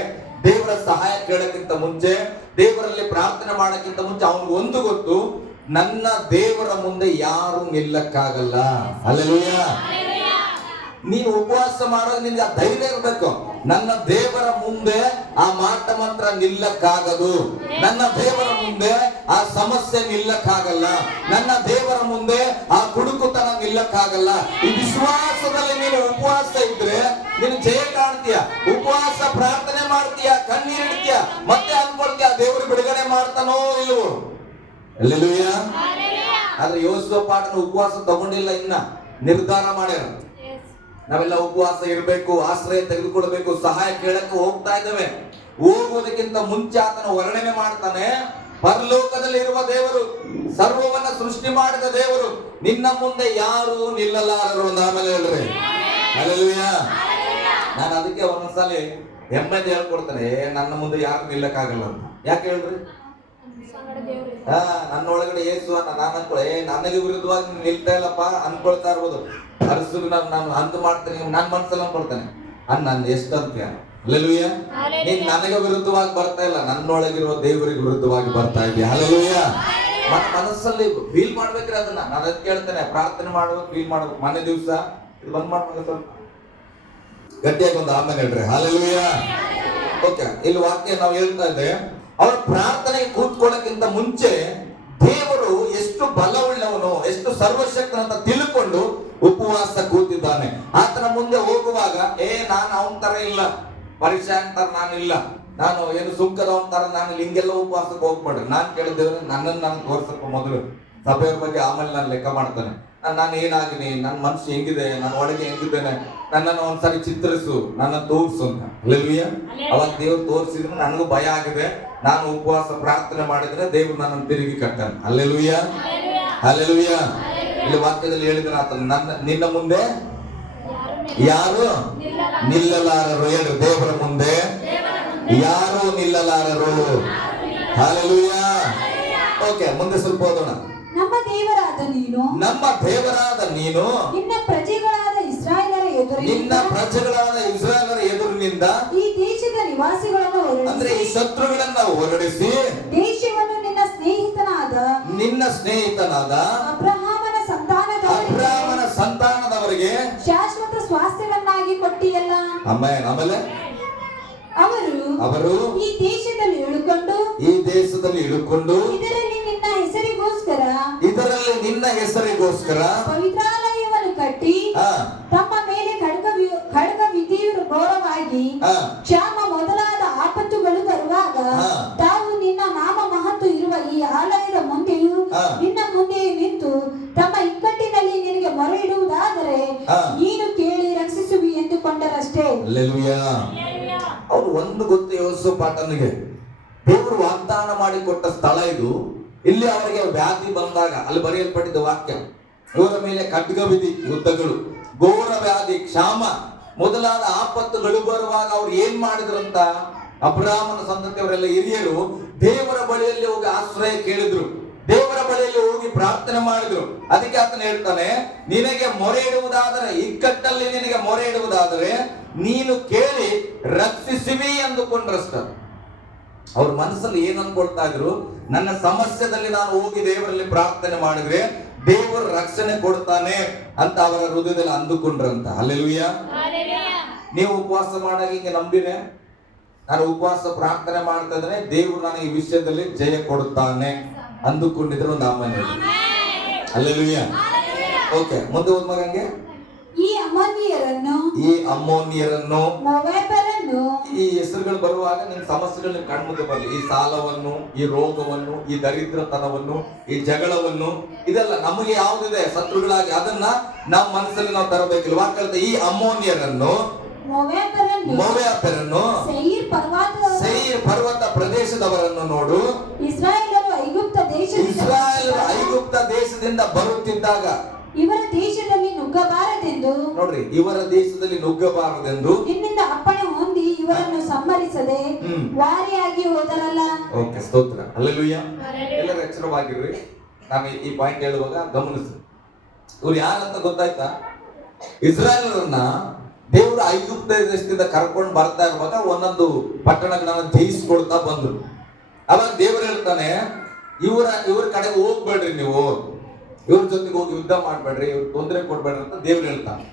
ದೇವರ ಸಹಾಯ ಕೇಳಕ್ಕಿಂತ ಮುಂಚೆ, ದೇವರಲ್ಲಿ ಪ್ರಾರ್ಥನೆ ಮಾಡಕ್ಕಿಂತ ಮುಂಚೆ ಅವನಿಗೆ ಒಂದು ಗೊತ್ತು, ನನ್ನ ದೇವರ ಮುಂದೆ ಯಾರು ನಿಲ್ಲಕ್ಕಾಗಲ್ಲ. ಹಲ್ಲೆಲೂಯ. ನೀನು ಉಪವಾಸ ಮಾಡೋದು ನಿನ್ಗೆ ಆ ಧೈರ್ಯ ಇರಬೇಕು. ನನ್ನ ದೇವರ ಮುಂದೆ ಆ ಮಾಟ ಮಂತ್ರ ನಿಲ್ಲಕ್ಕಾಗದು. ನನ್ನ ದೇವರ ಮುಂದೆ ಆ ಸಮಸ್ಯೆ ನಿಲ್ಲಕ್ಕಾಗಲ್ಲ. ನನ್ನ ದೇವರ ಮುಂದೆ ಆ ಕುಡುಕುತನ ನಿಲ್ಲಕ್ಕಾಗಲ್ಲ. ಈ ವಿಶ್ವಾಸದಲ್ಲಿ ನೀನು ಉಪವಾಸ ಇದ್ರೆ ನೀನು ಜಯ ಕಾಣ್ತೀಯ. ಉಪವಾಸ ಪ್ರಾರ್ಥನೆ ಮಾಡ್ತೀಯ, ಕಣ್ಣೀರಿಡ್ತೀಯ, ಮತ್ತೆ ಅನ್ಕೊಳ್ತೀಯ ದೇವರು ಬಿಡುಗಡೆ ಮಾಡ್ತಾನೋ ಇಲ್ವೋ. ಹಲ್ಲೆಲೂಯ. ಆದ್ರೆ ಯೆಹೋಷಾಫಾಟನ ಉಪವಾಸ ತಗೊಂಡಿಲ್ಲ, ಇನ್ನ ನಿರ್ಧಾರ ಮಾಡ್ಯಾರ. ನಾವೆಲ್ಲ ಉಪವಾಸ ಇರಬೇಕು, ಆಶ್ರಯ ತೆಗೆದುಕೊಳ್ಬೇಕು, ಸಹಾಯ ಕೇಳಕ್ಕೆ ಹೋಗ್ತಾ ಇದ್ದೇವೆ. ಹೋಗುವುದಕ್ಕಿಂತ ಮುಂಚೆ ಆತನ ವರ್ಣನೆ ಮಾಡ್ತಾನೆ. ಪರಲೋಕದಲ್ಲಿ ಇರುವ ದೇವರು, ಸರ್ವವನ್ನ ಸೃಷ್ಟಿ ಮಾಡಿದ ದೇವರು, ನಿನ್ನ ಮುಂದೆ ಯಾರು ನಿಲ್ಲಲಾರರು ಅಂತ ಆಮೇಲೆ ಹೇಳ್ರಿ. ಹಲ್ಲೆಲೂಯ. ನಾನು ಅದಕ್ಕೆ ಒಂದೊಂದ್ಸಲಿ ಹೆಮ್ಮೆದು ಹೇಳ್ಕೊಡ್ತೇನೆ, ನನ್ನ ಮುಂದೆ ಯಾರು ನಿಲ್ಲಕ್ಕಾಗಲ್ಲ ಅಂತ. ಯಾಕೆ ಹೇಳ್ರಿ? ನನ್ನೊಳಗಡೆ ಯೇಸು ನಾನು ಅನ್ಕೊಳ್ಳೆ, ನನಗೆ ವಿರುದ್ಧವಾಗಿ ನಿಲ್ತಾ ಇಲ್ಲಪ್ಪ ಅನ್ಕೊಳ್ತಾ ಇರ್ಬೋದು. ಅರಸು ನಾನು ಅಂದು ಮಾಡ್ತೇನೆ, ನನ್ನ ಮನಸ್ಸಲ್ಲಿ ಅನ್ಕೊಳ್ತೇನೆ, ನಾನು ಎಷ್ಟು ಅಂತೀಯ. ಹಲ್ಲೆಲೂಯ. ನೀನ್ ನನಗೆ ವಿರುದ್ಧವಾಗಿ ಬರ್ತಾ ಇಲ್ಲ, ನನ್ನೊಳಗಿರುವ ದೇವರಿಗೆ ವಿರುದ್ಧವಾಗಿ ಬರ್ತಾ ಇದೆಯಾ. ಹಲ್ಲೆಲೂಯ. ಮನಸ್ಸಲ್ಲಿ ಫೀಲ್ ಮಾಡ್ಬೇಕ್ರಿ ಅದನ್ನ. ನಾನು ಅದಕ್ಕೆ ಕೇಳ್ತೇನೆ, ಪ್ರಾರ್ಥನೆ ಮಾಡ್ಬೇಕು, ಫೀಲ್ ಮಾಡ್ಬೇಕು. ಮನೆ ದಿವಸ ಇದು ಬಂದ್ ಮಾಡ್ಬೇಕು, ಸ್ವಲ್ಪ ಗಟ್ಟಿಯಾಗಿ ಒಂದು ಆಮೇಲೆ ಹೇಳ್ರಿ. ಹಲ್ಲೆಲೂಯ. ಓಕೆ, ಇಲ್ಲಿ ವಾಕ್ಯ ನಾವು ಹೇಳ್ತಾ ಇದ್ದೆ, ಅವರ ಪ್ರಾರ್ಥನೆಗೆ ಕೂತ್ಕೊಳ್ಳೋಕ್ಕಿಂತ ಮುಂಚೆ ದೇವರು ಎಷ್ಟು ಬಲವುಳ್ಳವನು, ಎಷ್ಟು ಸರ್ವಶಕ್ತನ ಅಂತ ತಿಳ್ಕೊಂಡು ಉಪವಾಸ ಕೂತಿದ್ದಾನೆ. ಆತನ ಮುಂದೆ ಹೋಗುವಾಗ ನಾನು ಅವನ ತರ ಇಲ್ಲ, ಪರೀಕ್ಷೆ ಅಂತಾರ ನಾನಿಲ್ಲ, ನಾನು ಏನು ಸುಂಕದವನ್ ತರ ನಾನು ಹಿಂಗೆಲ್ಲ ಉಪವಾಸಕ್ಕೆ ಹೋಗ್ಬೇಡ್ರಿ. ನಾನು ಕೇಳಿದ್ದೇವೆ, ನನ್ನನ್ನು ನಾನು ತೋರ್ಸಪ್ಪ ಮೊದಲು, ಸಭೆಯ ಬಗ್ಗೆ ಆಮೇಲೆ ನಾನು ಲೆಕ್ಕ ಮಾಡ್ತಾನೆ. ನಾನು ಏನಾಗಿನಿ, ನನ್ನ ಮನಸ್ಸು ಹೆಂಗಿದೆ, ನನ್ನ ಒಳಗೆ ಹೆಂಗಿದ್ದೇನೆ, ನನ್ನನ್ನು ಒಂದ್ಸರಿ ಚಿತ್ರಿಸು, ನನ್ನ ತೋರ್ಸು ಅಂತ. ಹಲ್ಲೆಲೂಯ. ಅವಾಗ ದೇವ್ರು ತೋರಿಸಿದ್ರು, ನನಗೂ ಭಯ ಆಗಿದೆ. ನಾನು ಉಪವಾಸ ಪ್ರಾರ್ಥನೆ ಮಾಡಿದ್ರೆ ದೇವ್ರು ನನ್ನನ್ನು ತಿರುಗಿ ಕಟ್ಟಾನೆ. ಹಲ್ಲೆಲೂಯ. ಹಲ್ಲೆಲೂಯ. ಇಲ್ಲಿ ವಾಕ್ಯದಲ್ಲಿ ಹೇಳಿದ್ರೆ ಆತನ ನಿನ್ನ ಮುಂದೆ ಯಾರು ನಿಲ್ಲಲಾರರು. ಹೇಳ್ರಿ, ದೇವರ ಮುಂದೆ ಯಾರು ನಿಲ್ಲಲಾರರು. ಹಲ್ಲೆಲೂಯ. ಓಕೆ, ಮುಂದೆ ಸ್ವಲ್ಪ ಓದೋಣ. ನಮ್ಮ ದೇವರಾದ ನೀನು ನಿನ್ನ ಪ್ರಜೆಗಳಾದ ಇಸ್ರಾಯೇಲರ ಎದುರಿನಿಂದ ಈ ದೇಶದ ನಿವಾಸಿಗಳನ್ನು ಅಂದ್ರೆ ಈ ಶತ್ರುಗಳನ್ನ ಹೊರಡಿಸಿ ದೇಶವನ್ನು ನಿನ್ನ ಸ್ನೇಹಿತನಾದ ಅಬ್ರಹಾಮನ ಸಂತಾನದವರಿಗೆ ಶಾಶ್ವತ ಸ್ವಾಸ್ಥ್ಯವನ್ನಾಗಿ ಕೊಟ್ಟಿಯಲ್ಲ. ಆಮೇಲೆ ಅವರು ಈ ದೇಶದಲ್ಲಿ ಇಳುಕೊಂಡು ಇದರಲ್ಲಿ ನಿನ್ನ ಹೆಸರಿಗೋಸ್ಕರ ಪವಿತ್ರಾಲಯವನ್ನು ಕಟ್ಟಿ ತಮ್ಮ ಮೇಲೆ ಖಡ್ಗ ವಿಧಿಯುರವಾಗಿ ಕ್ಷಾಮ ಮೊದಲಾದ ಆಪತ್ತುಗಳು ಬರುವಾಗ ತಾವು ನಿನ್ನ ನಾಮ ಮಹತ್ವ ಇರುವ ಈ ಆಲಯದ ಮುಂದೆಯೂ ನಿನ್ನ ಮುಂದೆಯೂ ನಿಂತು ತಮ್ಮ ಇಕ್ಕಟ್ಟಿನಲ್ಲಿ ನಿನಗೆ ಮೊರೆ ಇಡುವುದಾದರೆ ನೀನು ಕೇಳಿ ರಕ್ಷಿಸುವಿ ಎಂದುಕೊಂಡರಷ್ಟೇ. ಅವ್ರು ಒಂದು ಗೊತ್ತು, ಯೆಹೋಷಾಫಾಟನಿಗೆ ದೇವರು ವಾಗ್ದಾನ ಮಾಡಿಕೊಟ್ಟ ಸ್ಥಳ ಇದು. ಇಲ್ಲಿ ಅವರಿಗೆ ವ್ಯಾಧಿ ಬಂದಾಗ ಅಲ್ಲಿ ಬರೆಯಲ್ಪಟ್ಟಿದ್ದ ವಾಕ್ಯ, ಇವರ ಮೇಲೆ ಖಡ್ಗ ವಿಧಿ, ಯುದ್ಧಗಳು, ಘೋರ ವ್ಯಾಧಿ, ಕ್ಷಾಮ ಮೊದಲಾದ ಆಪತ್ತುಗಳು ಬರುವಾಗ ಅವ್ರು ಏನ್ ಮಾಡಿದ್ರಂತ, ಅಬ್ರಹಾಮನ ಸಂತತಿಯವರೆಲ್ಲ ಹಿರಿಯರು ದೇವರ ಬಳಿಯಲ್ಲಿ ಹೋಗಿ ಆಶ್ರಯ ಕೇಳಿದ್ರು, ದೇವರ ಬಳಿಯಲ್ಲಿ ಹೋಗಿ ಪ್ರಾರ್ಥನೆ ಮಾಡಿದ್ರು. ಅದಕ್ಕೆ ಆತನ ಹೇಳ್ತಾನೆ, ನಿನಗೆ ಮೊರೆ ಇಡುವುದಾದರೆ, ಇಕ್ಕಟ್ಟಲ್ಲಿ ನಿನಗೆ ಮೊರೆ ಇಡುವುದಾದರೆ ನೀನು ಕೇಳಿ ರಕ್ಷಿಸುವಿ ಅಂದುಕೊಂಡ್ರಷ್ಟ. ಅವ್ರ ಮನಸ್ಸಲ್ಲಿ ಏನ್ ಅನ್ಕೊಳ್ತಾ ಇದ್ರು, ನನ್ನ ಸಮಸ್ಯೆದಲ್ಲಿ ನಾನು ಹೋಗಿ ದೇವರಲ್ಲಿ ಪ್ರಾರ್ಥನೆ ಮಾಡಿದ್ರೆ ದೇವರು ರಕ್ಷಣೆ ಕೊಡ್ತಾನೆ ಅಂತ ಅವರ ಹೃದಯದಲ್ಲಿ ಅಂದುಕೊಂಡ್ರಂತ. ಹಲ್ಲೆಲೂಯ. ನೀವು ಉಪವಾಸ ಮಾಡಾಗ ಹಿಂಗೆ ನಂಬಿನೆ, ನಾನು ಉಪವಾಸ ಪ್ರಾರ್ಥನೆ ಮಾಡ್ತಾ ಇದ್ರೆ ದೇವರು ನನಗೆ ಈ ವಿಷಯದಲ್ಲಿ ಜಯ ಕೊಡುತ್ತಾನೆ ಅಂದುಕೊಂಡಿದ್ರು ಒಂದು ಆಮೇಲೆ. ಹಲ್ಲೆಲೂಯ. ಓಕೆ, ಮುಂದೆ ಹೋದ್ಮಾಗ ಹಂಗೆ ಈ ಅಮ್ಮೋನಿಯರನ್ನು ಮೊವಾಬರನ್ನು ಈ ಹೆಸರುಗಳು ಬರುವಾಗ ನಿಮ್ ಸಮಸ್ಯೆಗಳು ನಿಮ್ ಕಣ್ಮುಂದೆ ಬರಲಿ. ಈ ಸಾಲವನ್ನು, ಈ ರೋಗವನ್ನು, ಈ ದರಿದ್ರತನವನ್ನು, ಈ ಜಗಳವನ್ನು, ಇದೆಲ್ಲ ನಮಗೆ ಯಾವುದಿದೆ ಶತ್ರುಗಳಾಗಿ ಅದನ್ನ ನಮ್ಮ ಮನಸ್ಸಲ್ಲಿ ನಾವು ತರಬೇಕಿಲ್ಲ. ವಾಕ್ಯ ಈ ಅಮ್ಮೋನಿಯರನ್ನು ಮೊವಾಬರನ್ನು ಸೇಯಿರ್ ಪರ್ವತ ಪ್ರದೇಶದವರನ್ನು ನೋಡು. ಇಸ್ರಾಯೇಲರು ಐಗುಪ್ತ ದೇಶದಿಂದ ಬರುತ್ತಿದ್ದಾಗ ಇವರ ದೇಶದಲ್ಲಿ ನುಗ್ಗಬಾರದೆಂದು, ನೋಡ್ರಿ, ಇವರ ದೇಶದಲ್ಲಿ ನುಗ್ಗಬಾರದೆಂದು ನಿನ್ನಿಂದ ಅಪ್ಪಣೆ ಹೊಂದಿ ಇವರನ್ನು ಸಂಹರಿಸದೆ ವಾರಿಯಾಗಿ ಹೋದರಲ್ಲ. ಓಕೆ, ಸ್ತೋತ್ರ, ಹಲ್ಲೆಲೂಯಾ. ಎಲ್ಲರೂ ಎಚ್ಚರವಾಗಿರ್ರಿ. ನಾನು ಈ ಪಾಯಿಂಟ್ ಹೇಳುವಾಗ ಗಮನಿಸಿ. ಇವ್ರು ಯಾರಂತ ಗೊತ್ತಾಯ್ತಾ? ಇಸ್ರಾಯೇಲರನ್ನ ದೇವರು ಐಗುಪ್ತ ದೇಶದಿಂದ ಕರ್ಕೊಂಡು ಬರ್ತಾ ಇರುವಾಗ ಒಂದೊಂದು ಪಟ್ಟಣಗಳನ್ನ ಜಯಿಸ್ಕೊಳ್ತಾ ಬಂದ್ರು. ಅವಾಗ ದೇವರು ಹೇಳ್ತಾನೆ, ಇವ್ರ ಕಡೆಗೆ ಹೋಗ್ಬೇಡ್ರಿ, ನೀವು ಇವ್ರ ಜೊತೆಗೆ ಹೋಗಿ ಯುದ್ಧ ಮಾಡ್ಬೇಡ್ರಿ, ಇವ್ರ ತೊಂದರೆ ಕೊಡ್ಬೇಡ್ರಿ ಅಂತ ದೇವ್ರು ಹೇಳ್ತಾನೆ.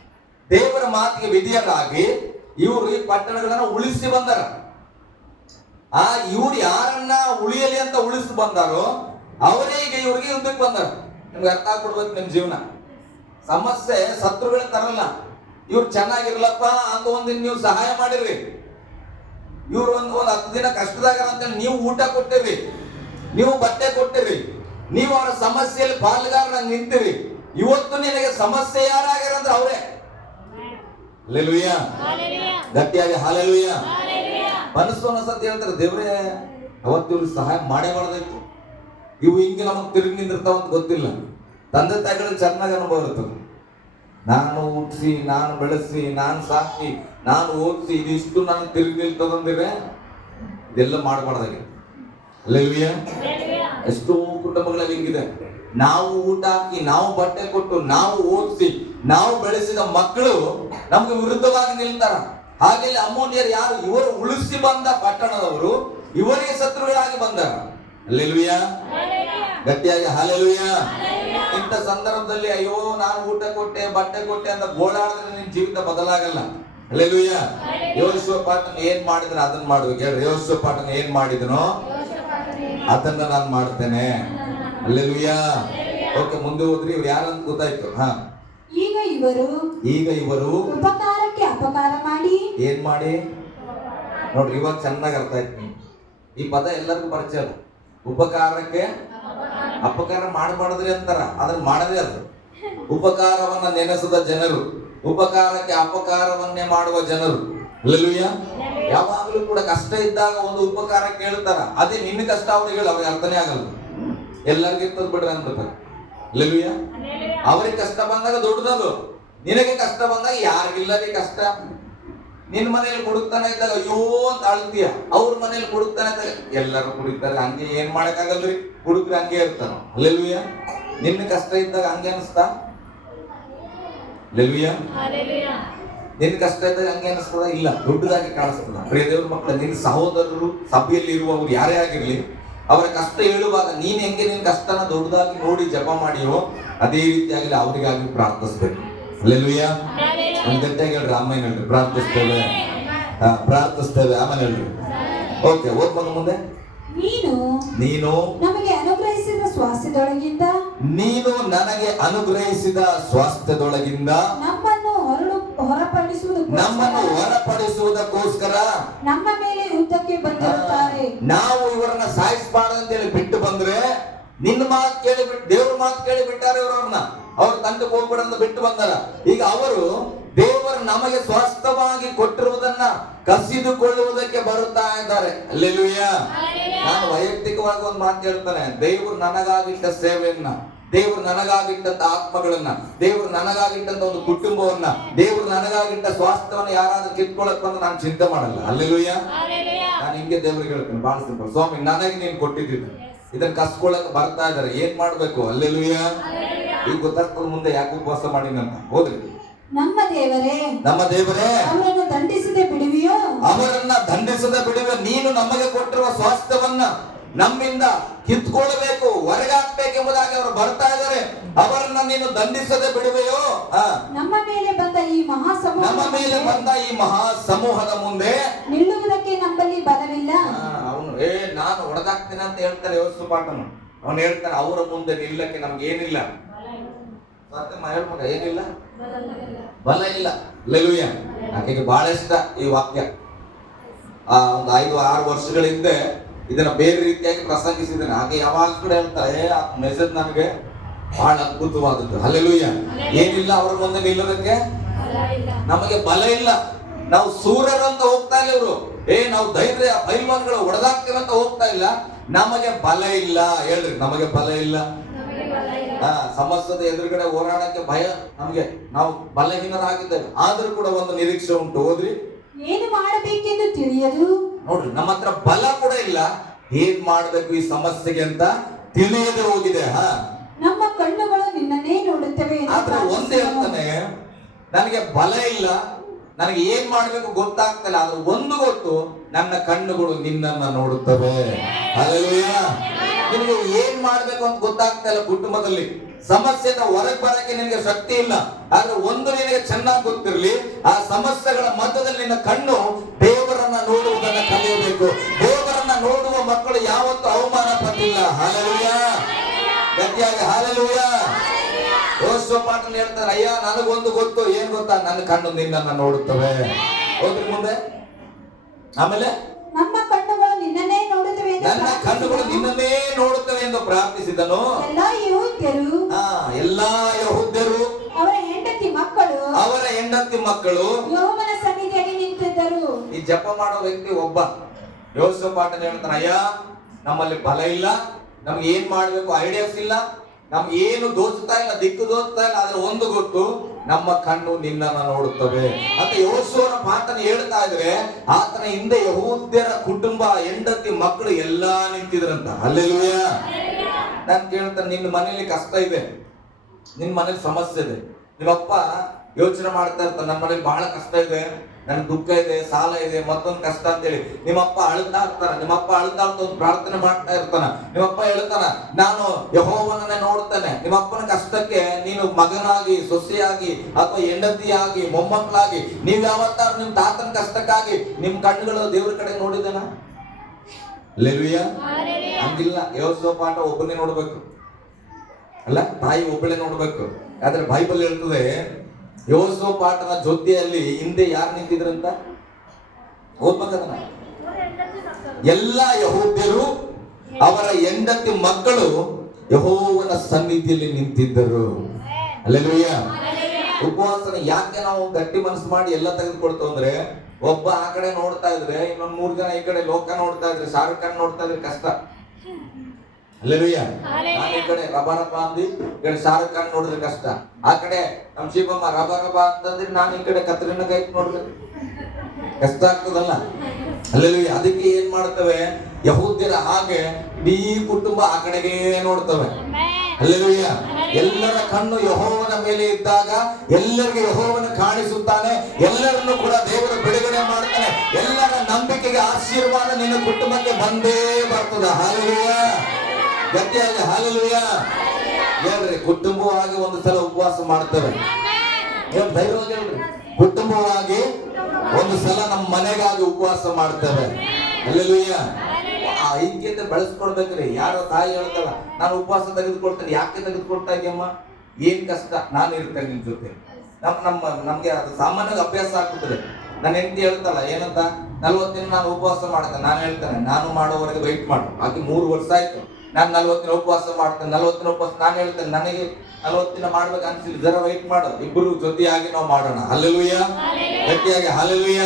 ದೇವರ ಮಾತಿಗೆ ವಿಧಿಯರಾಗಿ ಇವರು ಈ ಪಟ್ಟಣಗಳನ್ನ ಉಳಿಸಿ ಬಂದಾರ. ಇವ್ರು ಯಾರನ್ನ ಉಳಿಯಲಿ ಅಂತ ಉಳಿಸಿ ಬಂದಾರೋ ಅವರೇ ಈಗ ಇವ್ರಿಗೆ ಯುದ್ಧಕ್ಕೆ ಬಂದಾರ. ನಿಮ್ಗೆ ಅರ್ಥ ಆಗ್ಬಿಡ್ಬೇಕು. ನಿಮ್ ಜೀವನ ಸಮಸ್ಯೆ ಶತ್ರುಗಳ ತರಲ್ಲ. ಇವ್ರು ಚೆನ್ನಾಗಿರ್ಲಪ್ಪ ಅಂತ ಒಂದಿನ ನೀವು ಸಹಾಯ ಮಾಡಿರ್ರಿ. ಇವ್ರು ಒಂದು 10 ದಿನ ಕಷ್ಟದಾಗ ಅಂತೇಳಿ ನೀವು ಊಟ ಕೊಟ್ಟಿರಿ, ನೀವು ಬಟ್ಟೆ ಕೊಟ್ಟಿರಿ, ನೀವು ಅವರ ಸಮಸ್ಯೆಯಲ್ಲಿ ಪಾಲ್ಗಾರನಾಗಿ ನಿಂತಿರಿ. ಇವತ್ತು ನಿನಗೆ ಸಮಸ್ಯೆ ಯಾರಾಗ್ಯಾರ ಅಂದ್ರೆ ಅವರೇ. ಹಲ್ಲೆಲೂಯಾ, ಗಟ್ಟಿಯಾಗಿ ಹಲ್ಲೆಲೂಯಾ. ಮನಸ್ಸು ಸತಿ ಹೇಳ್ತಾರೆ, ದೇವ್ರೇ ಅವತ್ತು ಇವ್ರಿಗೆ ಸಹಾಯ ಮಾಡೇ ಮಾಡಬೇಕು. ಇವು ಹಿಂಗೆ ನಮಗೆ ತಿರುಗಿ ನಿಂದಿರ್ತಾವ ಅಂತ ಗೊತ್ತಿಲ್ಲ. ತಂದೆ ತಾಯಿಗಳಿಗೆ ಚೆನ್ನಾಗಿ ಅನುಭವ ಇರ್ತದೆ. ನಾನು ಹುಟ್ಟಿಸಿ, ನಾನು ಬೆಳೆಸಿ, ನಾನು ಸಾಕಿ, ನಾನು ಓದಿಸಿ, ಇದಿಷ್ಟು ನಾನು ತಿರುಗಿ ನಿಲ್ತದಂದಿರೆ ಇದೆಲ್ಲ ಮಾಡಬಾರ್ದಾಗಿದೆ. ಹಲ್ಲೆಲೂಯಾ. ಎಷ್ಟೋ ಕುಟುಂಬಗಳಲ್ಲಿ ಹಿಂಗಿದೆ. ನಾವು ಊಟ ಹಾಕಿ, ನಾವು ಬಟ್ಟೆ ಕೊಟ್ಟು, ನಾವು ಓದಿಸಿ, ನಾವು ಬೆಳೆಸಿದ ಮಕ್ಕಳು ನಮ್ಗೆ ವಿರುದ್ಧವಾಗಿ ನಿಲ್ತಾರ. ಹಾಗೆ ಅಮ್ಮೋನಿಯರು ಯಾರು? ಇವರು ಉಳಿಸಿ ಬಂದ ಪಟ್ಟಣದವರು ಇವರಿಗೆ ಶತ್ರುಗಳಾಗಿ ಬಂದಾರ. ಹಲ್ಲೆಲೂಯಾ, ಗಟ್ಟಿಯಾಗಿ ಹಲ್ಲೆಲೂಯಾ. ಇಂಥ ಸಂದರ್ಭದಲ್ಲಿ ಅಯ್ಯೋ ನಾನು ಊಟ ಕೊಟ್ಟೆ, ಬಟ್ಟೆ ಕೊಟ್ಟೆ ಅಂತ ಗೋಳಾಡಿದ್ರೆ ನಿನ್ ಜೀವಿತ ಬದಲಾಗಲ್ಲ. ಹಲ್ಲೆಲೂಯಾ. ಯೆಹೋಷಾಫಾಟನು ಏನ್ ಮಾಡಿದ್ರೆ ಅದನ್ನ ಮಾಡ್ಬೇಕು. ಯೆಹೋಷಾಫಾಟನು ಏನ್ ಮಾಡಿದನೋ ಅದನ್ನ ನಾನು ಮಾಡ್ತೇನೆ. ಹಲ್ಲೆಲೂಯಾ. ಓಕೆ, ಮುಂದೆ ಹೋದ್ರಿ. ಇವ್ರು ಯಾರಂತ ಗೊತ್ತಾಯ್ತು. ಈಗ ಇವರು ಉಪಕಾರಕ್ಕೆ ಅಪಕಾರ ಮಾಡಿ ಏನ್ ಮಾಡಿ? ನೋಡ್ರಿ, ಇವಾಗ ಚೆನ್ನಾಗಿ ಅರ್ಥ ಆಯ್ತು. ಈ ಪದ ಎಲ್ಲರಿಗೂ ಪರಿಚಯ. ಉಪಕಾರಕ್ಕೆ ಅಪಕಾರ ಮಾಡಬಾರ್ದ್ರಿ ಅಂತಾರ, ಅದನ್ನ ಮಾಡದೇ. ಅದು ಉಪಕಾರವನ್ನ ನೆನೆಸದ ಜನರು, ಉಪಕಾರಕ್ಕೆ ಅಪಕಾರವನ್ನೇ ಮಾಡುವ ಜನರು. ಹಲ್ಲೆಲೂಯಾ. ಯಾವಾಗಲೂ ಕೂಡ ಕಷ್ಟ ಇದ್ದಾಗ ಒಂದು ಉಪಕಾರ ಕೇಳ್ತಾರ. ಅದೇ ನಿನ್ನ ಕಷ್ಟ ಅವ್ರಿಗೆ ಅರ್ಥನೇ ಆಗಲ್ಲ. ಎಲ್ಲರಿಗೂ ಇರ್ತದ ಬಿಡ್ರಿ ಅಂದ್ಬಿಡ್ತಾರೆ. ಹಲ್ಲೆಲೂಯಾ. ಅವ್ರಿಗೆ ಕಷ್ಟ ಬಂದಾಗ ದೊಡ್ಡದದು, ನಿನಗೆ ಕಷ್ಟ ಬಂದಾಗ ಯಾರಿಗಿಲ್ಲರಿ ಕಷ್ಟ. ನಿನ್ನ ಮನೇಲಿ ಕುಡುಕ್ತಾನೆ ಇದ್ದಾಗ ಅಯ್ಯೋ ಅಂತ ಅಳ್ತೀಯ, ಅವ್ರ ಮನೇಲಿ ಕುಡುಕ್ತಾನೆ ಇದ್ದಾಗ ಎಲ್ಲರೂ ಕುಡಿತಾರೆ. ಹಂಗೆ ಏನ್ ಮಾಡಕ್ಕಾಗಲ್ರಿ, ಕುಡುಕ್ರೆ ಹಂಗೆ ಇರ್ತಾನ. ಹಲ್ಲೆಲೂಯಾ. ನಿನ್ನ ಕಷ್ಟ ಇದ್ದಾಗ ಹಂಗೆ ಅನಿಸ್ತಾ? ಹಲ್ಲೆಲೂಯಾ. ನಿನ್ ಕಷ್ಟ ಇದ್ದಾಗ ಹಂಗೆ ಅನಿಸ್ತದ? ಇಲ್ಲ, ದೊಡ್ಡದಾಗಿ ಕಾಣಿಸ್ತದ. ಪ್ರಿಯ ದೇವ್ರ ಮಕ್ಕಳ, ನಿನ್ನ ಸಹೋದರರು ಸಭೆಯಲ್ಲಿ ಇರುವವರು ಯಾರೇ ಆಗಿರ್ಲಿ, ಅವರ ಕಷ್ಟ ಹೇಳುವಾಗ ನೀನ್ ಹೆಂಗೆ ನಿನ್ ಕಷ್ಟನ ದೊಡ್ಡದಾಗಿ ನೋಡಿ ಜಪ ಮಾಡಿಯೋ ಅದೇ ರೀತಿಯಾಗಿ ಅವರಿಗಾಗಿ ಪ್ರಾರ್ಥಿಸ್ಬೇಕು. ಹಲ್ಲೆಲೂಯಾ. ಒಂದ್ ಗಂಟೆಗೆ ಹೇಳ್ರಿ ಆಮೇಲೆ ಹೇಳ್ರಿ. ಪ್ರಾರ್ಥಿಸ್ತೇವೆ ಆಮೇಲೆ ಹೇಳ್ರಿ. ಓಕೆ, ಓದ್ಬೋದು ಮುಂದೆ. ನೀನು ನಮಗೆ ಅನುಗ್ರಹಿಸಿದ ಸ್ವಾಸ್ಥ್ಯದೊಳಗಿಂದ ನಮ್ಮನ್ನು ಹೊರಪಡಿಸುವುದಕ್ಕೋಸ್ಕರ ನಮ್ಮ ಮೇಲೆ ಯುದ್ಧಕ್ಕೆ ಬಂದಿರುತ್ತಾರೆ. ನಾವು ಇವರನ್ನ ಸಾಯಿಸಬಾರ್ದು ಅಂತೇಳಿ ಬಿಟ್ಟು ಬಂದ್ರೆ ನಿನ್ನ ಮಾತು ಕೇಳಿಬಿಟ್ಟು, ದೇವ್ರ ಮಾತು ಕೇಳಿ ಬಿಟ್ಟಾರೆ ಇವ್ರವ್ರನ್ನ. ಅವ್ರ ತಂಡಕ್ಕೆ ಹೋಗ್ಬಿಡಂತ ಬಿಟ್ಟು ಬಂದಾರ. ಈಗ ಅವರು ದೇವರು ನಮಗೆ ಸ್ವಾಸ್ಥ್ಯವಾಗಿ ಕೊಟ್ಟಿರುವುದನ್ನ ಕಸಿದುಕೊಳ್ಳುವುದಕ್ಕೆ ಬರುತ್ತಾ ಇದ್ದಾರೆ. ಹಲ್ಲೆಲೂಯಾ. ನಾನು ವೈಯಕ್ತಿಕವಾಗಿ ಒಂದು ಮಾತು ಹೇಳ್ತಾನೆ. ದೇವರು ನನಗಾಗಿಟ್ಟ ಸೇವೆಯನ್ನ, ದೇವರು ನನಗಾಗಿಟ್ಟಂತ ಆತ್ಮಗಳನ್ನ, ದೇವರು ನನಗಾಗಿಟ್ಟಂತ ಒಂದು ಕುಟುಂಬವನ್ನ, ದೇವರು ನನಗಾಗಿಟ್ಟ ಸ್ವಾಸ್ಥ್ಯವನ್ನ ಯಾರಾದ್ರೂ ಕಿತ್ಕೊಳ್ಳಕ್ ಬಂದು ನಾನು ಚಿಂತೆ ಮಾಡಲ್ಲ. ಹಲ್ಲೆಲೂಯಾ. ನಾನು ಹಿಂಗೆ ದೇವ್ರಿಗೆ ಹೇಳ್ತೇನೆ, ಬಹಳ ಸಿಂಪಲ್. ಸ್ವಾಮಿ, ನನಗೆ ನೀನು ಕೊಟ್ಟಿದ್ದೀನಿ, ಇದನ್ನ ಕಸ್ಕೊಳಕ್ ಬರ್ತಾ ಇದಾರೆ, ಏನ್ ಮಾಡ್ಬೇಕು? ಹಲ್ಲೆಲೂಯಾ. ಈಗ ಗೊತ್ತಾಗ್ತದ ಮುಂದೆ ಯಾಕೆ ಉಪವಾಸ ಮಾಡಿನಂತ. ಹೋದ್ರಿ. ನಮ್ಮ ದೇವರೇ ಅವರನ್ನು ದಂಡಿಸದೆ ಬಿಡುವಿಯೋ? ಅವರನ್ನ ದಂಡಿಸದೆ ಬಿಡುವೆ. ನೀನು ನಮಗೆ ಕೊಟ್ಟಿರುವ ಸ್ವಾಸ್ಥ್ಯವನ್ನ ನಮ್ಮಿಂದ ಕಿತ್ಕೊಳ್ಬೇಕು, ಹೊರಗಾಕ್ಬೇಕೆಂಬುದಾಗಿ ಅವರು ಬರ್ತಾ ಇದ್ದಾರೆ. ಅವರನ್ನ ನೀನು ದಂಡಿಸದೆ ಬಿಡುವೆಯೋ? ನಮ್ಮ ಮೇಲೆ ಬಂದ ಈ ಮಹಾ ಸಮೂಹದ ಮುಂದೆ ನಿಲ್ಲುವುದಕ್ಕೆ ನಮ್ಮಲ್ಲಿ ಬಲವಿಲ್ಲ. ಅವನು ನಾನು ಹೊಡೆದಾಕ್ತೇನೆ ಅಂತ ಹೇಳ್ತಾರೆ ಯೆಹೋಷಾಫಾಟನು. ಅವನು ಹೇಳ್ತಾನೆ, ಅವರ ಮುಂದೆ ನಿಲ್ಲಕ್ಕೆ ನಮ್ಗೆ ಏನಿಲ್ಲ. ಮತ್ತೆ ಮಗ ಏನಿಲ್ಲ, ಬಲ ಇಲ್ಲ. ಹಲ್ಲೆಲೂಯ. ಆಕೆಗೆ ಬಹಳ ಇಷ್ಟ ಈ ವಾಕ್ಯ. ಒಂದು 5-6 ವರ್ಷಗಳ ಹಿಂದೆ ಇದನ್ನ ಬೇರೆ ರೀತಿಯಾಗಿ ಪ್ರಸಂಗಿಸಿದ್ದೇನೆ. ಹಾಗೆ ಯಾವಾಗ ಕೂಡ ಹೇಳ್ತಾರೆ, ಆ ಮೆಸೇಜ್ ನನಗೆ ಬಹಳ ಅದ್ಭುತವಾದದ್ದು. ಹಲ್ಲೆಲೂಯ. ಏನಿಲ್ಲ ಅವರ ಮುಂದೆ ನಿಲ್ಲೋದಕ್ಕೆ, ನಮಗೆ ಬಲ ಇಲ್ಲ. ನಾವು ಸೂರ್ಯರಂತ ಹೋಗ್ತಾ ಇಲ್ಲ ಇವರು, ನಾವು ಧೈರ್ಯ ಪೈಲ್ವಾನ್ಗಳು ಹೊಡೆದಾಕ್ತೇವೆ ಅಂತ ಹೋಗ್ತಾ ಇಲ್ಲ. ನಮಗೆ ಬಲ ಇಲ್ಲ. ಹೇಳ್ರಿ, ನಮಗೆ ಬಲ ಇಲ್ಲ. ಸಮಸ್ಯೆದ ಎದುರುಗಡೆ ಹೋರಾಡಕ್ಕೆ ಭಯ ನಮಗೆ, ನಾವು ಬಲಹೀನರಾಗಿದ್ದೇವೆ. ಆದ್ರೂ ಕೂಡ ಒಂದು ನಿರೀಕ್ಷೆ ಉಂಟು. ಹೋದ್ರಿ, ಏನು ಮಾಡಬೇಕೆಂದು ತಿಳಿಯದು. ನೋಡ್ರಿ, ನಮ್ಮ ಹತ್ರ ಬಲ ಕೂಡ ಇಲ್ಲ, ಏನ್ ಮಾಡ್ಬೇಕು ಈ ಸಮಸ್ಯೆಗೆ ಅಂತ ತಿಳಿಯದೆ ಹೋಗಿದೆ. ನಮ್ಮ ಕಣ್ಣುಗಳು ನಿನ್ನನ್ನೇ ನೋಡುತ್ತವೆ. ಆದ್ರೆ ಒಂದೇ ಅಂತಾನೆ, ನನಗೆ ಬಲ ಇಲ್ಲ, ನನಗೆ ಏನ್ ಮಾಡ್ಬೇಕು ಗೊತ್ತಾಗ್ತಿಲ್ಲ. ಆದ್ರೆ ಒಂದು ಗೊತ್ತು, ನನ್ನ ಕಣ್ಣುಗಳು ನಿನ್ನನ್ನ ನೋಡುತ್ತವೆ. ಹಲ್ಲೆಲೂಯ. ನಿನಗೆ ಏನ್ ಮಾಡ್ಬೇಕು ಅಂತ ಗೊತ್ತಾಗ್ತಾ ಇಲ್ಲ. ಕುಟುಂಬದಲ್ಲಿ ಸಮಸ್ಯೆಯಿಂದ ಹೊರಗೆ ಬರಕ್ಕೆ ನಿನಗೆ ಶಕ್ತಿ ಇಲ್ಲ. ಆದ್ರೆ ಒಂದು ನಿನಗೆ ಚೆನ್ನಾಗಿ ಗೊತ್ತಿರಲಿ, ಆ ಸಮಸ್ಯೆಗಳ ಮಧ್ಯದಲ್ಲಿ ನಿನ್ನ ಕಣ್ಣು ದೇವರನ್ನ ನೋಡುವುದನ್ನ ಕಲಿಯಬೇಕು. ದೇವರನ್ನ ನೋಡುವ ಮಕ್ಕಳು ಯಾವತ್ತೂ ಅವಮಾನ ಪಟ್ಟಿಲ್ಲ. ಹಲ್ಲೆಲೂಯ. ಗಟ್ಟಿಯಾಗಿ ಹಲ್ಲೆಲೂಯ. ಯೆಹೋಶುವ ಪಾಠ ಹೇಳ್ತಾರೆ, ಅಯ್ಯ ನನಗೊಂದು ಗೊತ್ತು, ಏನ್ ಗೊತ್ತಾ, ನನ್ನ ಕಣ್ಣು ನಿನ್ನನ್ನ ನೋಡುತ್ತವೆ. ಹೋದ್ರಿ ಮುಂದೆ. ಆಮೇಲೆ ನಮ್ಮ ಕಣ್ಣುಗಳು ನಿನ್ನನ್ನೇ ನೋಡುತ್ತವೆ, ನನ್ನ ಕಣ್ಣುಗಳು ನಿನ್ನನ್ನೇ ನೋಡುತ್ತವೆ ಎಂದು ಪ್ರಾರ್ಥಿಸಿದನು. ಎಲ್ಲಾ ಯೆಹೂದ್ಯರು ಅವರ ಹೆಂಡತಿ ಮಕ್ಕಳು ಯೆಹೋವನ ಸನ್ನಿಧಿಯಲ್ಲಿ ನಿಂತಿದ್ದರು. ಈ ಜಪ ಮಾಡೋ ವ್ಯಕ್ತಿ ಒಬ್ಬ. ಯೆಹೋಶುವ ಪಾಠ ಹೇಳ್ತಾನೆ, ಅಯ್ಯ ನಮ್ಮಲ್ಲಿ ಬಲ ಇಲ್ಲ, ನಮ್ಗೆ ಏನ್ ಮಾಡ್ಬೇಕು ಐಡಿಯಾಸ್ ಇಲ್ಲ, ನಮ್ಗೆ ಏನು ದೋಚ್ತಾ ಇಲ್ಲ, ದಿಕ್ಕು ದೋಚ್ತಾ ಇಲ್ಲ. ಆದ್ರೆ ಒಂದು ಗೊತ್ತು, ನಮ್ಮ ಕಣ್ಣು ನಿನ್ನನ್ನ ನೋಡುತ್ತವೆ ಅಂತ ಯೆಹೋಶುವನ ಪಾಠನ ಹೇಳ್ತಾ ಇದ್ರೆ, ಆತನ ಹಿಂದೆ ಯೆಹೂದ್ಯರ ಕುಟುಂಬ, ಹೆಂಡತಿ, ಮಕ್ಕಳು ಎಲ್ಲಾ ನಿಂತಿದ್ರಂತ. ಹಲ್ಲೆಲೂಯ. ನಾನು ಕೇಳ್ತಾನೆ, ನಿನ್ನ ಮನೇಲಿ ಕಷ್ಟ ಇದೆ, ನಿನ್ನ ಮನೇಲಿ ಸಮಸ್ಯೆ ಇದೆ, ನಿಮ್ಮಪ್ಪ ಯೋಚನೆ ಮಾಡ್ತಾ ಇರ್ತಾನೆ, ನನ್ನ ಮನೇಲಿ ಬಹಳ ಕಷ್ಟ ಇದೆ, ನನ್ಗೆ ದುಃಖ ಇದೆ, ಸಾಲ ಇದೆ, ಮತ್ತೊಂದು ಕಷ್ಟ ಅಂತೇಳಿ ನಿಮ್ಮಪ್ಪ ಅಳ್ತಾ ಇರ್ತಾನ. ನಿಮ್ಮಪ್ಪ ಅಳ್ತಾ ಒಂದು ಪ್ರಾರ್ಥನೆ ಮಾಡ್ತಾ ಇರ್ತಾನ. ನಿಮ್ಮಪ್ಪ ಹೇಳ್ತಾನ, ನಾನು ಯೆಹೋವನನ್ನೇ ನೋಡ್ತಾನೆ. ನಿಮ್ಮಪ್ಪನ ಕಷ್ಟಕ್ಕೆ ನೀನು ಮಗನಾಗಿ, ಸೊಸೆಯಾಗಿ, ಅಥವಾ ಹೆಂಡತಿಯಾಗಿ, ಮೊಮ್ಮಕ್ಕಳಾಗಿ, ನೀವ್ ಯಾವತ್ತಾರು ನಿಮ್ ತಾತನ ಕಷ್ಟಕ್ಕಾಗಿ ನಿಮ್ ಕಣ್ಣುಗಳು ದೇವ್ರ ಕಡೆ ನೋಡಿದನ? ಹಲ್ಲೆಲೂಯ. ಹಂಗಿಲ್ಲ. ಯೆಹೋಶುವ ಪಾಠ ಒಬ್ಬನೇ ನೋಡ್ಬೇಕು ಅಲ್ಲ, ತಾಯಿ ಒಬ್ಬಳೇ ನೋಡ್ಬೇಕು. ಆದ್ರೆ ಬೈಬಲ್ ಹೇಳ್ತದೆ, ಯೆಹೋಶುವ ಪಾಠದ ಜೊತೆಯಲ್ಲಿ ಹಿಂದೆ ಯಾರು ನಿಂತಿದ್ರಂತ ಓದ್ಬೇಕದನ್ನ. ಎಲ್ಲ ಯೆಹೂದ್ಯರು ಅವರ ಹೆಂಡತಿ ಮಕ್ಕಳು ಯೆಹೋವನ ಸನ್ನಿಧಿಯಲ್ಲಿ ನಿಂತಿದ್ದರು. ಹಲ್ಲೆಲೂಯ. ಉಪವಾಸನ ಯಾಕೆ ನಾವು ಗಟ್ಟಿ ಮನಸ್ಸು ಮಾಡಿ ಎಲ್ಲ ತೆಗೆದುಕೊಳ್ತೇವೆ ಅಂದ್ರೆ, ಒಬ್ಬ ಆ ಕಡೆ ನೋಡ್ತಾ ಇದ್ರೆ ಇನ್ನೊಂದ್ 3 ಜನ ಈ ಕಡೆ ಲೋಕ ನೋಡ್ತಾ ಇದ್ರೆ, ಶಾರುಖ್ ಖಾನ್ ನೋಡ್ತಾ ಇದ್ರೆ ಕಷ್ಟ. ಹಲ್ಲೆಲೂಯ. ನಾನು ಈ ಕಡೆ ರಬ ಅಂದಿ, ಈ ಕಡೆ ಶಾರುಖ್ ಖಾನ್ ನೋಡಿದ್ರೆ ಕಷ್ಟ. ಆ ಕಡೆ ನಮ್ ಶಿವಮ್ಮ ರಬ ಅಂತಂದ್ರೆ ನಾನು ಈ ಕಡೆ ಕತ್ರಿನಾ ಕೈಫ್ ನೋಡಿದ್ರೆ ಕಷ್ಟ ಆಗ್ತದಲ್ಲ. ಹಲ್ಲೆಲೂಯ. ಅದಕ್ಕೆ ಏನ್ ಮಾಡ್ತವೆ, ಯಹೂದ್ಯರ ಹಾಗೆ ಇಡೀ ಕುಟುಂಬ ಆ ಕಡೆಗೆ ನೋಡ್ತವೆ. ಹಲ್ಲೆಲೂಯ. ಎಲ್ಲರ ಕಣ್ಣು ಯೆಹೋವನ ಮೇಲೆ ಇದ್ದಾಗ ಎಲ್ಲರಿಗೆ ಯೆಹೋವನ ಕಾಣಿಸುತ್ತಾನೆ. ಎಲ್ಲರನ್ನು ಕೂಡ ದೇವರು ಬಿಡುಗಡೆ ಮಾಡ್ತಾನೆ. ಎಲ್ಲರ ನಂಬಿಕೆಗೆ ಆಶೀರ್ವಾದ ನಿನ್ನ ಕುಟುಂಬಕ್ಕೆ ಬಂದೇ ಬರ್ತದ. ಹಲ್ಲೆಲೂಯ. ಗಟ್ಟಿಯಾಗಿ ಹಲ್ಲೆಲೂಯ. ಹೇಳ್ರಿ, ಕುಟುಂಬವಾಗಿ ಒಂದು ಸಲ ಉಪವಾಸ ಮಾಡ್ತೇವೆ. ಧೈರ್ಯವಾಗಿ ಹೇಳ್ರಿ, ಕುಟುಂಬವಾಗಿ ಒಂದು ಸಲ ನಮ್ಮ ಮನೆಗಾಗಿ ಉಪವಾಸ ಮಾಡ್ತೇವೆ. ಹಲ್ಲೆಲೂಯ. ಆ ಐಕ್ಯತೆ ಬೆಳೆಸ್ಕೊಡ್ಬೇಕ್ರಿ. ಯಾರೋ ತಾಯಿ ಹೇಳ್ತಾಳ, ನಾನು ಉಪವಾಸ ತೆಗೆದುಕೊಳ್ತೇನೆ. ಯಾಕೆ ತೆಗೆದುಕೊಳ್ತಾ ಇದೆಯಮ್ಮ? ಏನ್ ಕಷ್ಟ, ನಾನು ಇರ್ತೇನೆ ನಿನ್ ಜೊತೆ. ನಮ್ಗೆ ಅದು ಸಾಮಾನ್ಯವಾಗಿ ಅಭ್ಯಾಸ ಆಗ್ತದೆ. ನನ್ನ ಹೆಂಡತಿ ಹೇಳ್ತಾಳ, ಏನಂತ, 40 ದಿನ ನಾನು ಉಪವಾಸ ಮಾಡ್ತೇನೆ. ನಾನು ಹೇಳ್ತೇನೆ, ನಾನು ಮಾಡೋವರೆಗೆ ವೆಯ್ಟ್ ಮಾಡು. ಆಕೆ 3 ವರ್ಷ ಆಯ್ತು, ನಾನು 40 ದಿನ ಉಪವಾಸ ಮಾಡ್ತೇನೆ. 40 ದಿನ ಉಪವಾಸ. ನಾನು ಹೇಳ್ತೇನೆ, ನನಗೆ 40 ದಿನ ಮಾಡ್ಬೇಕು ಅನ್ಸಿಲ್ಲ, ಜರ ವೆಯ್ಟ್ ಮಾಡು, ಇಬ್ಬರು ಜೊತೆಯಾಗಿ ನಾವು ಮಾಡೋಣ. ಹಲ್ಲೆಲೂಯ. ಗಟ್ಟಿಯಾಗಿ ಹಲ್ಲೆಲೂಯ.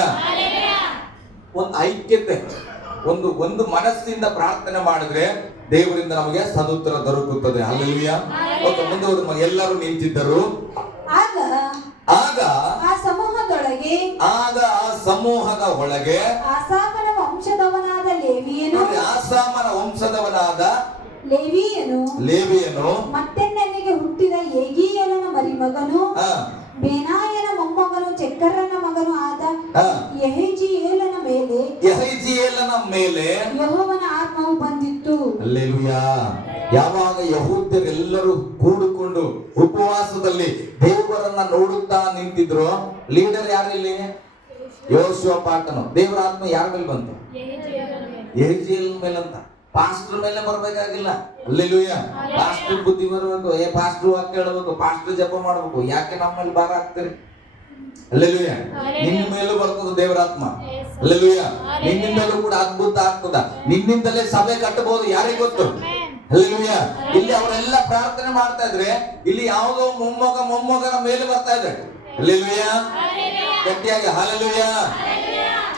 ಒಂದು ಐಕ್ಯತೆ, ಒಂದು ಮನಸ್ಸಿಂದ ಪ್ರಾರ್ಥನೆ ಮಾಡಿದ್ರೆ ದೇವರಿಂದ ನಮಗೆ ಸದುತ್ತರ ದೊರಕುತ್ತದೆ. ಹಲ್ಲೆಲೂಯ. ಓಕೆ, ಮುಂದೆ ಎಲ್ಲರೂ ನಿಂತಿದ್ದರು. ಆಗ ಆ ಸಮೂಹದ ಒಳಗೆ ಆಸಾಮನ ವಂಶದವನಾದ ಲೇವಿಯನು ಮತ್ತೆನ್ನೆಲ್ಲಿಗೆ ಹುಟ್ಟಿದ ಯೆಗೀಯೇಲನ ಮರಿಮಗನು, ಬೆನಾಯನ ಮೊಮ್ಮಗನು, ಚೆಕ್ಕರನ ಮಗನು ಆದ ಯೆಹೀಯೇಲನ ಮೇಲೆ ಯೆಹೋವನ ಆತ್ಮವು ಬಂದಿತ್ತು. ಹಲ್ಲೆಲೂಯ. ಯಾವಾಗ ಯಹೂದ್ಯರೆಲ್ಲರೂ ಕೂಡಿಕೊಂಡು ಉಪವಾಸದಲ್ಲಿ ದೇವರನ್ನ ನೋಡುತ್ತಾ ನಿಂತಿದ್ರು, ಲೀಡರ್ ಯಾರು ಇಲ್ಲಿ? ಯೆಹೋಶುವ ಪಾಠನು. ದೇವರ ಆತ್ಮ ಯಾರ ಮೇಲೆ ಬಂತು? ಯೆಹೀಯೇಲನ ಮೇಲೆ ಅಂತ. ಪಾಸ್ಟರ್ ಮೇಲೆ ಬರ್ಬೇಕಾಗಿಲ್ಲ. ಅಲ್ಲೆಲೂಯ. ಪಾಸ್ಟರ್ ಬುದ್ಧಿ ಬರ್ಬೇಕು, ಪಾಸ್ಟರ್ ವಾಕ್ಯ ಕೇಳಬೇಕು, ಪಾಸ್ಟರ್ ಜಪ ಮಾಡ್ಬೇಕು. ಯಾಕೆ ನಮ್ಮಲ್ಲಿ ಭಾರ ಆಗ್ತೀರಿ? ಅಲ್ಲೆಲೂಯ. ನಿನ್ನ ಮೇಲೂ ಬರ್ತದ ದೇವರಾತ್ಮ. ಅಲ್ಲೆಲೂಯ. ನಿನ್ನಿಂದಲೂ ಕೂಡ ಅದ್ಭುತ ಆಗ್ತದ. ನಿನ್ನಿಂದಲೇ ಸಭೆ ಕಟ್ಟಬಹುದು, ಯಾರಿಗೆ ಗೊತ್ತು? ಅಲ್ಲೆಲೂಯ. ಇಲ್ಲಿ ಅವರೆಲ್ಲ ಪ್ರಾರ್ಥನೆ ಮಾಡ್ತಾ ಇದ್ರೆ ಇಲ್ಲಿ ಯಾವುದೋ ಮೊಮ್ಮಗನ ಮೇಲೆ ಬರ್ತಾ ಇದೆ. ಅಲ್ಲೆಲೂಯ. ಗಟ್ಟಿಯಾಗಿ ಹಲ್ಲೆಲೂಯ.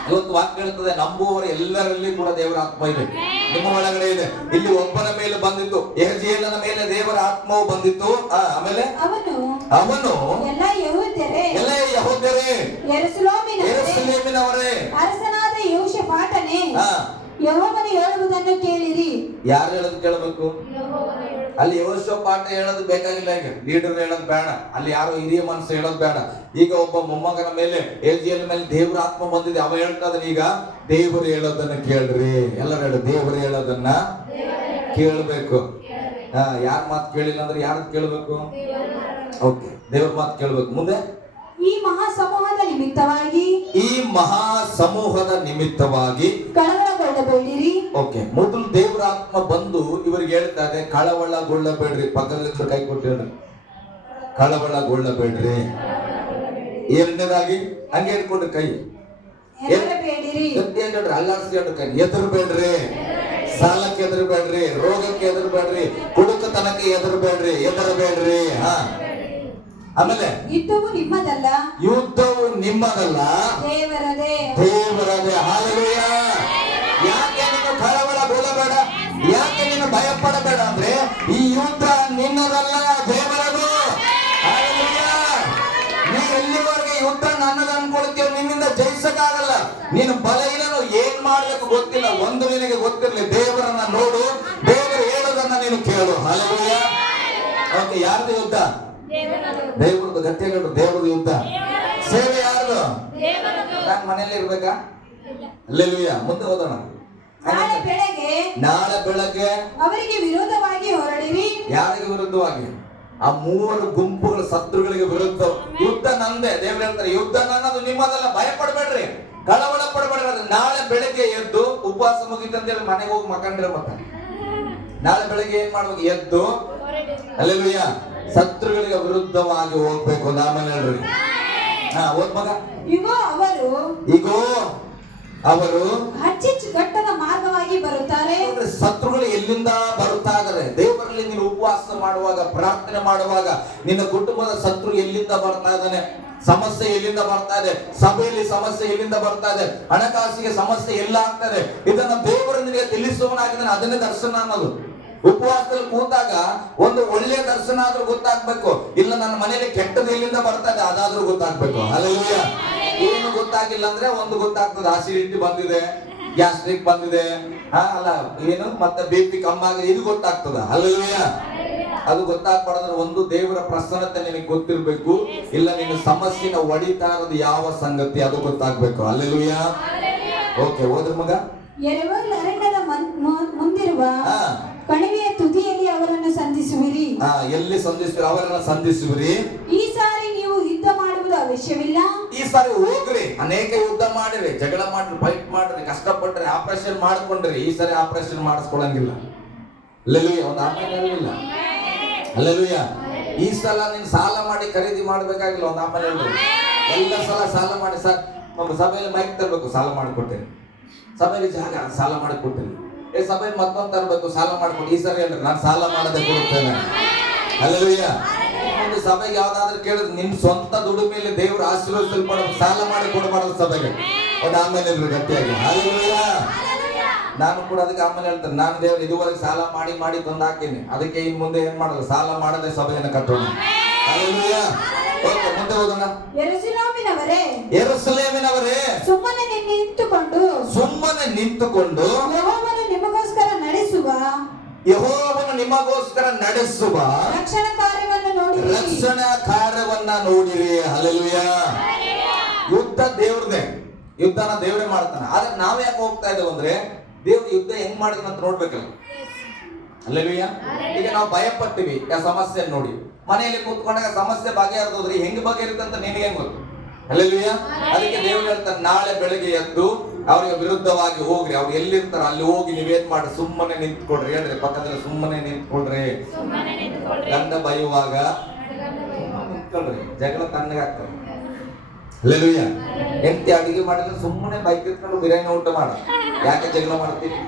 ಇವತ್ತು ವಾಕ್ಯ ಹೇಳ್ತದೆ, ನಂಬುವವರ ಎಲ್ಲರಲ್ಲಿ ಕೂಡ ದೇವರ ಆತ್ಮ ಇದೆ, ನಿಮ್ಮ ಒಳಗಡೆ ಇದೆ. ಇಲ್ಲಿ ಒಬ್ಬನ ಮೇಲೆ ಬಂದಿತ್ತು, ಯೆಹೂದ್ಯನ ಮೇಲೆ ದೇವರ ಆತ್ಮವು ಬಂದಿತ್ತು. ಆಮೇಲೆ ಅವನು ಎಲ್ಲ ಯೆಹೂದ್ಯರೇ ಯೆರೂಸಲೇಮಿನವರೇ ಅರಸನಾದ ಯೆಹೋಷಾಫಾಟನೇ ಯೆಹೋವನು ಹೇಳುವುದನ್ನು ಕೇಳಿರಿ. ಯಾರು ಹೇಳೋದು ಕೇಳಬೇಕು? ಅಲ್ಲಿ ಯೆಹೋಷಾಫಾಟ ಹೇಳೋದು ಬೇಕಾಗಿಲ್ಲ. ಈಗ ಲೀಡರ್ ಹೇಳೋದು ಬೇಡ, ಅಲ್ಲಿ ಯಾರೋ ಹಿರಿಯ ಮನಸ್ಸು ಹೇಳೋದು ಬೇಡ. ಈಗ ಒಬ್ಬ ಮೊಮ್ಮಗನ ಮೇಲೆ ಯೆಹೂದ್ಯನ ಮೇಲೆ ದೇವರ ಆತ್ಮ ಬಂದಿದೆ, ಅವ ಹೇಳ್ತಾನೆ ಈಗ ದೇವರು ಹೇಳೋದನ್ನ ಕೇಳ್ರಿ. ಎಲ್ಲರೂ ಹೇಳು, ದೇವರು ಹೇಳೋದನ್ನ ಕೇಳಬೇಕು. ಯಾರ ಮಾತು ಕೇಳಿಲ್ಲ ಅಂದ್ರೆ ಯಾರು ಕೇಳಬೇಕು? ಓಕೆ, ದೇವ್ರ ಮಾತು ಕೇಳಬೇಕು. ಮುಂದೆ ಈ ಮಹಾ ಸಮೂಹದ ನಿಮಿತ್ತವಾಗಿ ಕಳವಳಗೊಳ್ಳಬೇಡಿರಿ. ಓಕೆ, ಮೊದಲು ದೇವರ ಆತ್ಮ ಬಂದು ಇವರಿಗೆ ಹೇಳ್ತಾ ಇದೆ, ಕಳವಳಗೊಳ್ಳಬೇಡ್ರಿ. ಪಕ್ಕದಲ್ಲಿ ಕೈ ಕೊಟ್ಟಿರಿ, ಕಳವಳಗೊಳ್ಳಬೇಡ್ರಿ. ಎರಡನೇದಾಗಿ ಹಂಗೆ ಹೇಳ್ಕೊಡ್ರಿ, ಕೈ ಅಲ್ಲಾಡ್ಸಿ ಕೈ. ಎದುರ್ಬೇಡ್ರಿ, ಸಾಲಕ್ಕೆ ಎದುರ್ಬೇಡ್ರಿ, ರೋಗಕ್ಕೆ ಎದುರ್ಬೇಡ್ರಿ, ಕುಡುಕತನಕ್ಕೆ ಎದುರ್ಬೇಡ್ರಿ. ಆಮೇಲೆ ಯುದ್ಧವು ನಿಮ್ಮದಲ್ಲ, ದೇವರದೇ. ಹಲ್ಲೆಲೂಯ. ಯಾಕೆ ನೀನು ಕಳವಳಗೊಳ್ಳಬೇಡ, ಯಾಕೆ ನೀನು ಭಯ ಪಡಬೇಡ ಅಂದ್ರೆ ಈ ಯುದ್ಧ ನಿನ್ನದಲ್ಲ, ದೇವರದು. ಹಲ್ಲೆಲೂಯ. ನೀ ಎಲ್ಲಿವರೆಗೆ ಯುದ್ಧ ನನ್ನದು ಅನ್ಕೊಳ್ತೀವ, ನಿನ್ನಿಂದ ಜಯಿಸಕ್ಕಾಗಲ್ಲ. ನೀನು ಬಲಹೀನನು, ಏನ್ ಮಾಡ್ಬೇಕು ಗೊತ್ತಿಲ್ಲ. ಒಂದು ನಿನಗೆ ಗೊತ್ತಿರಲಿ, ದೇವರನ್ನ ನೋಡು, ದೇವರು ಹೇಳೋದನ್ನ ನೀನು ಕೇಳು. ಹಲ್ಲೆಲೂಯ. ಓಕೆ, ಯಾರ್ದು ಯುದ್ಧ? ದೇವರದು. ಗಟ್ಟಿಯಾಗಿ ದೇವರದು ಯುದ್ಧ. ಸೇವೆ ಯಾರ್ದು? ನಾನು ಮನೆಯಲ್ಲಿ ಇರ್ಬೇಕಾ? ಅಲ್ಲೆಲೂಯ. ಮುಂದೆ ಹೋಗೋಣ. ನಾಳೆ ಬೆಳಗ್ಗೆ ಅವರಿಗೆ ವಿರೋಧವಾಗಿ ಹೊರಡಿರಿ. ಯಾರಿಗೆ ವಿರುದ್ಧವಾಗಿ? ಆ ಮೂವರು ಗುಂಪುಗಳ ಶತ್ರುಗಳಿಗೆ ವಿರುದ್ಧ. ಯುದ್ಧ ನಂದೇ. ದೇವರು ಹೇಳ್ತಾರೆ, ಯುದ್ಧ ನನ್ನದು, ನಿಮ್ಮದಲ್ಲ. ಭಯ ಪಡಬೇಡ್ರಿ, ಕಳವಳ ಪಡಬೇಡ್ರಿ. ನಾಳೆ ಬೆಳಗ್ಗೆ ಎದ್ದು ಉಪವಾಸ ಮುಗಿತಂತೇಳಿ ಮನೆಗೆ ಹೋಗಿ ಮಕ್ಕಂಡ್ರೆ ಮತ್ತೆ ನಾಳೆ ಬೆಳಗ್ಗೆ ಏನ್ ಮಾಡ್ಬೇಕು? ಎದ್ದು ಅಲ್ಲೆಲೂಯ ಶತ್ರುಗಳಿಗೆ ವಿರುದ್ಧವಾಗಿ ಹೋಗ್ಬೇಕು. ಆಮೇಲೆ ಹೇಳ್ರಿ, ಓದ್ ಮಗ. ಈಗೋ ಅವರು ಅಚ್ಚುಕಟ್ಟದ ಮಾರ್ಗವಾಗಿ ಬರುತ್ತಾರೆ. ಶತ್ರುಗಳು ಎಲ್ಲಿಂದ ಬರುತ್ತಾ ಇದ್ದಾರೆ? ದೇವರಲ್ಲಿ ನೀನು ಉಪವಾಸ ಮಾಡುವಾಗ, ಪ್ರಾರ್ಥನೆ ಮಾಡುವಾಗ ನಿನ್ನ ಕುಟುಂಬದ ಶತ್ರು ಎಲ್ಲಿಂದ ಬರ್ತಾ ಇದ್ದಾನೆ? ಸಮಸ್ಯೆ ಎಲ್ಲಿಂದ ಬರ್ತಾ ಇದೆ? ಸಭೆಯಲ್ಲಿ ಸಮಸ್ಯೆ ಎಲ್ಲಿಂದ ಬರ್ತಾ ಇದೆ? ಹಣಕಾಸಿಗೆ ಸಮಸ್ಯೆ ಎಲ್ಲ ಆಗ್ತಾ ಇದೆ? ಇದನ್ನ ದೇವರು ನಿನಗೆ ತಿಳಿಸುವನಾಗಿದ್ದಾನೆ. ಅದನ್ನೇ ದರ್ಶನ ಅನ್ನೋದು. ಉಪವಾಸದಲ್ಲಿ ಕೂತಾಗ ಒಂದು ಒಳ್ಳೆಯ ದರ್ಶನ ಆದ್ರೂ ಗೊತ್ತಾಗ್ಬೇಕು, ಇಲ್ಲ ನನ್ನ ಮನೆಯಲ್ಲಿ ಕೆಟ್ಟದ್ದು ಎಲ್ಲಿಂದ ಬರ್ತಾ ಇದೆ ಅದಾದ್ರೂ ಗೊತ್ತಾಗ್ಬೇಕು. ಹಲ್ಲೆಲೂಯ. ಏನು ಗೊತ್ತಾಗಿಲ್ಲ ಅಂದ್ರೆ ಒಂದು ಗೊತ್ತಾಗ್ತದೆ, ಆಸಿಡಿಟಿ ಬಂದಿದೆ, ಗ್ಯಾಸ್ಟ್ರಿಕ್ ಬಂದಿದೆ, ಅಲ್ಲ ಏನು ಮತ್ತೆ BP ಕಮ್ಮಿ ಆಗಿದೆ, ಇದು ಗೊತ್ತಾಗ್ತದ. ಹಲ್ಲೆಲೂಯ. ಅದು ಗೊತ್ತಾಗ್ಬಾರ್ದ್ರೆ ಒಂದು ದೇವರ ಪ್ರಸನ್ನತೆ ನಿನಗೆ ಗೊತ್ತಿರ್ಬೇಕು, ಇಲ್ಲ ನಿನ್ನ ಸಮಸ್ಯೆನ ಒಡಿತಾ ಇರೋದು ಯಾವ ಸಂಗತಿ ಅದು ಗೊತ್ತಾಗ್ಬೇಕು. ಹಲ್ಲೆಲೂಯ. ಓಕೆ, ಹೋದ್ರ ಮಗ. ಅರಣ್ಯದ ಮುಂದಿರುವ ಕಣಿವೆಯ ತುದಿಯಲ್ಲಿ ಅವರನ್ನು ಸಂಧಿಸುವಿರಿ. ಎಲ್ಲಿ ಸಂಧಿಸುವಿರಿ? ಅವರನ್ನ ಸಂಧಿಸುವಿರಿ. ಈ ಸಾರಿ ನೀವು ಯುದ್ಧ ಮಾಡುವುದು ಅವಶ್ಯವಿಲ್ಲ. ಈ ಸಾರಿ ಹೋಗ್ರಿ, ಅನೇಕ ಯುದ್ಧ ಮಾಡಿರಿ, ಜಗಳ ಮಾಡ್ರಿ, ಫೈಟ್ ಮಾಡ್ರಿ, ಕಷ್ಟಪಟ್ರಿ, ಆಪರೇಷನ್ ಮಾಡ್ಕೊಂಡ್ರಿ. ಈ ಸಾರಿ ಆಪರೇಷನ್ ಮಾಡಿಸ್ಕೊಳಂಗಿಲ್ಲ. ಅಲ್ಲೆಲೂಯ. ಒಂದು ಆಮೇಲೆ ಇಲ್ಲ. ಅಲ್ಲೆಲೂಯ. ಈ ಸಲ ನೀನ್ ಸಾಲ ಮಾಡಿ ಖರೀದಿ ಮಾಡ್ಬೇಕಾಗಿಲ್ಲ. ಒಂದು ಆಮೇಲೆ ಎಲ್ಲ ಸಲ ಸಾಲ ಮಾಡಿ ಸಭೆಯಲ್ಲಿ ಮೈಕ್ ತರಬೇಕು, ಸಾಲ ಮಾಡಿಕೊಟ್ಟೇನೆ. ಸಭೆಯಲ್ಲಿ ಜಾಗ ಸಾಲ ಮಾಡಿಕೊಟ್ಟೇನೆ. ಸಭೆಯಲ್ಲಿ ಮತ್ತೊಂದು ತರಬೇಕು, ಸಾಲ ಮಾಡಿಕೊಟ್ಟು. ಈ ಸರಿ ಹೇಳ್ರಿ, ನಾನು ಸಾಲ ಮಾಡದೆ ಕೊಡುತ್ತೇನೆ. ಹಲ್ಲೆಲೂಯ. ಒಂದು ಸಭೆಗೆ ಯಾವ್ದಾದ್ರು ಕೇಳಿದ್ರೆ ನಿಮ್ ಸ್ವಂತ ದುಡಿಮೆಯಲ್ಲಿ ದೇವರು ಆಶೀರ್ವದಿಸಲ್ಪಡೋದು, ಸಾಲ ಮಾಡಿ ಕೊಡಬಾರದು ಸಭೆಗೆ. ಒಂದು ಆಮೇಲೆ ಇಲ್ರಿ ಗಟ್ಟಿಯಾಗಿ. ಹಲ್ಲೆಲೂಯ. ನಾನು ಕೂಡ ಅದಕ್ಕೆ ಆಮೇಲೆ ಹೇಳ್ತೇನೆ, ನಾನು ದೇವರು ಇದುವರೆಗೆ ಸಾಲ ಮಾಡಿ ಮಾಡಿ ತಂದು ಹಾಕೀನಿ, ಅದಕ್ಕೆ ಇನ್ ಮುಂದೆ ಏನ್ ಮಾಡಲ್ಲ, ಸಾಲ ಮಾಡದೆ ಸಭೆಯನ್ನು ಕಟ್ಟೋಣ. ಹಲ್ಲೆಲೂಯ. ಓಕೆ, ಮುಂದೆ ಹೋಗೋಣ. ಯೆರೂಸಲೇಮಿನವರೇ ಸುಮ್ಮನೆ ನಿಂತುಕೊಂಡು ಯೆಹೋವನು ನಿಮಗೋಸ್ಕರ ನಡೆಸುವ ರಕ್ಷಣಾ ಕಾರ್ಯವನ್ನ ನೋಡಿರಿ. ಹಲ್ಲೆಲೂಯ. ಯುದ್ಧ ದೇವ್ರದೇ, ಯುದ್ಧನ ದೇವರೇ ಮಾಡ್ತಾನೆ. ಆದ್ರೆ ನಾವ್ ಯಾಕೆ ಹೋಗ್ತಾ ಇದ್ದೇವೆ ಅಂದ್ರೆ ದೇವ್ರ ಯುದ್ಧ ಹೆಂಗ್ ಮಾಡಿದ ಅಂತ ನೋಡ್ಬೇಕಲ್ಲ. ಹಲ್ಲೆಲೂಯ. ಈಗ ನಾವು ಭಯ ಪಡ್ತೀವಿ ಆ ಸಮಸ್ಯೆ ನೋಡಿ. ಮನೆಯಲ್ಲಿ ಕೂತ್ಕೊಂಡಾಗ ಸಮಸ್ಯೆ ಬಗೆಹರಿದೋದ್ರಿ ಹೆಂಗ್ ಬಗೆಹರಿತ ಅಂತ ನಿನಗೆ ಹೆಂಗ್ ಗೊತ್ತು? ಹಲ್ಲೆಲೂಯ. ಅದಕ್ಕೆ ದೇವ್ರು ಹೇಳ್ತಾನೆ, ನಾಳೆ ಬೆಳಗ್ಗೆ ಎದ್ದು ಅವ್ರಿಗೆ ವಿರುದ್ಧವಾಗಿ ಹೋಗ್ರಿ. ಅವ್ರು ಎಲ್ಲಿರ್ತಾರ ಅಲ್ಲಿ ಹೋಗಿ ನೀವೇನ್ ಮಾಡಿ ಸುಮ್ಮನೆ ನಿಂತ್ಕೊಡ್ರಿ. ಹೇಳ್ರಿ ಪಕ್ಕದಲ್ಲಿ ಸುಮ್ಮನೆ ನಿಂತ್ಕೊಡ್ರಿ. ಗಂಡ ಬೈಯುವಾಗ ನಿಂತ್ಕೊಳ್ರಿ, ಜಗಳ ತಣ್ಣಗಾಗ್ತದೆ. ಅಲ್ಲೇಲೂಯಾ. ಹೆಂಡತಿ ಅಡಿಗೆ ಮಾಡಿದ್ರೆ ಸುಮ್ಮನೆ ಬೈಕ್ ಇಟ್ಕೊಂಡು ಬಿರಿಯಾನಿ ಊಟ ಮಾಡ, ಯಾಕೆ ಜಗಳ ಮಾಡ್ತೀವಿ?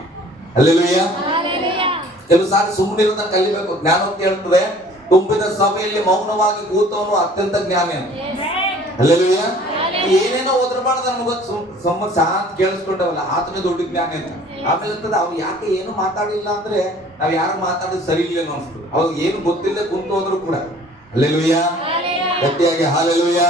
ಅಲ್ಲೇಲೂಯಾ. ಕೆಲವು ಸಾರಿ ಸುಮ್ಮನೆ ಇರೋದನ್ನ ಕಲಿಬೇಕು. ಜ್ಞಾನ ಅಂತ ಹೇಳ್ತದೆ, ತುಂಬಿದ ಸಭೆಯಲ್ಲಿ ಮೌನವಾಗಿ ಕೂತವನು ಅತ್ಯಂತ ಜ್ಞಾನಿ ಅಂತ. ಅಲ್ಲೇಲೂಯಾ. ಏನೇನೋ ಓದ್ರಬಾರ್ದು ನಮ್ಗೆ ಶಾಂತ ಕೇಳಿಸ್ಕೊಂಡವಲ್ಲ, ಆತನೇ ದೊಡ್ಡ ಜ್ಞಾನಿ ಅಂತ. ಆಮೇಲೆ ಅಂತದ ಅವ್ರು ಯಾಕೆ ಏನು ಮಾತಾಡಿಲ್ಲ ಅಂದ್ರೆ ನಾವ್ ಯಾರು ಮಾತಾಡಿದ್ ಸರಿ ಇಲ್ಲ ಅನ್ಸ್ತದೆ. ಅವಾಗ ಏನು ಗೊತ್ತಿಲ್ಲದೆ ಕುಂತು ಹೋದ್ರು ಕೂಡ. ಅಲ್ಲೇಲೂಯಾ. ಗಟ್ಟಿಯಾಗಿ ಹಾಲೆಲೂಯಾ.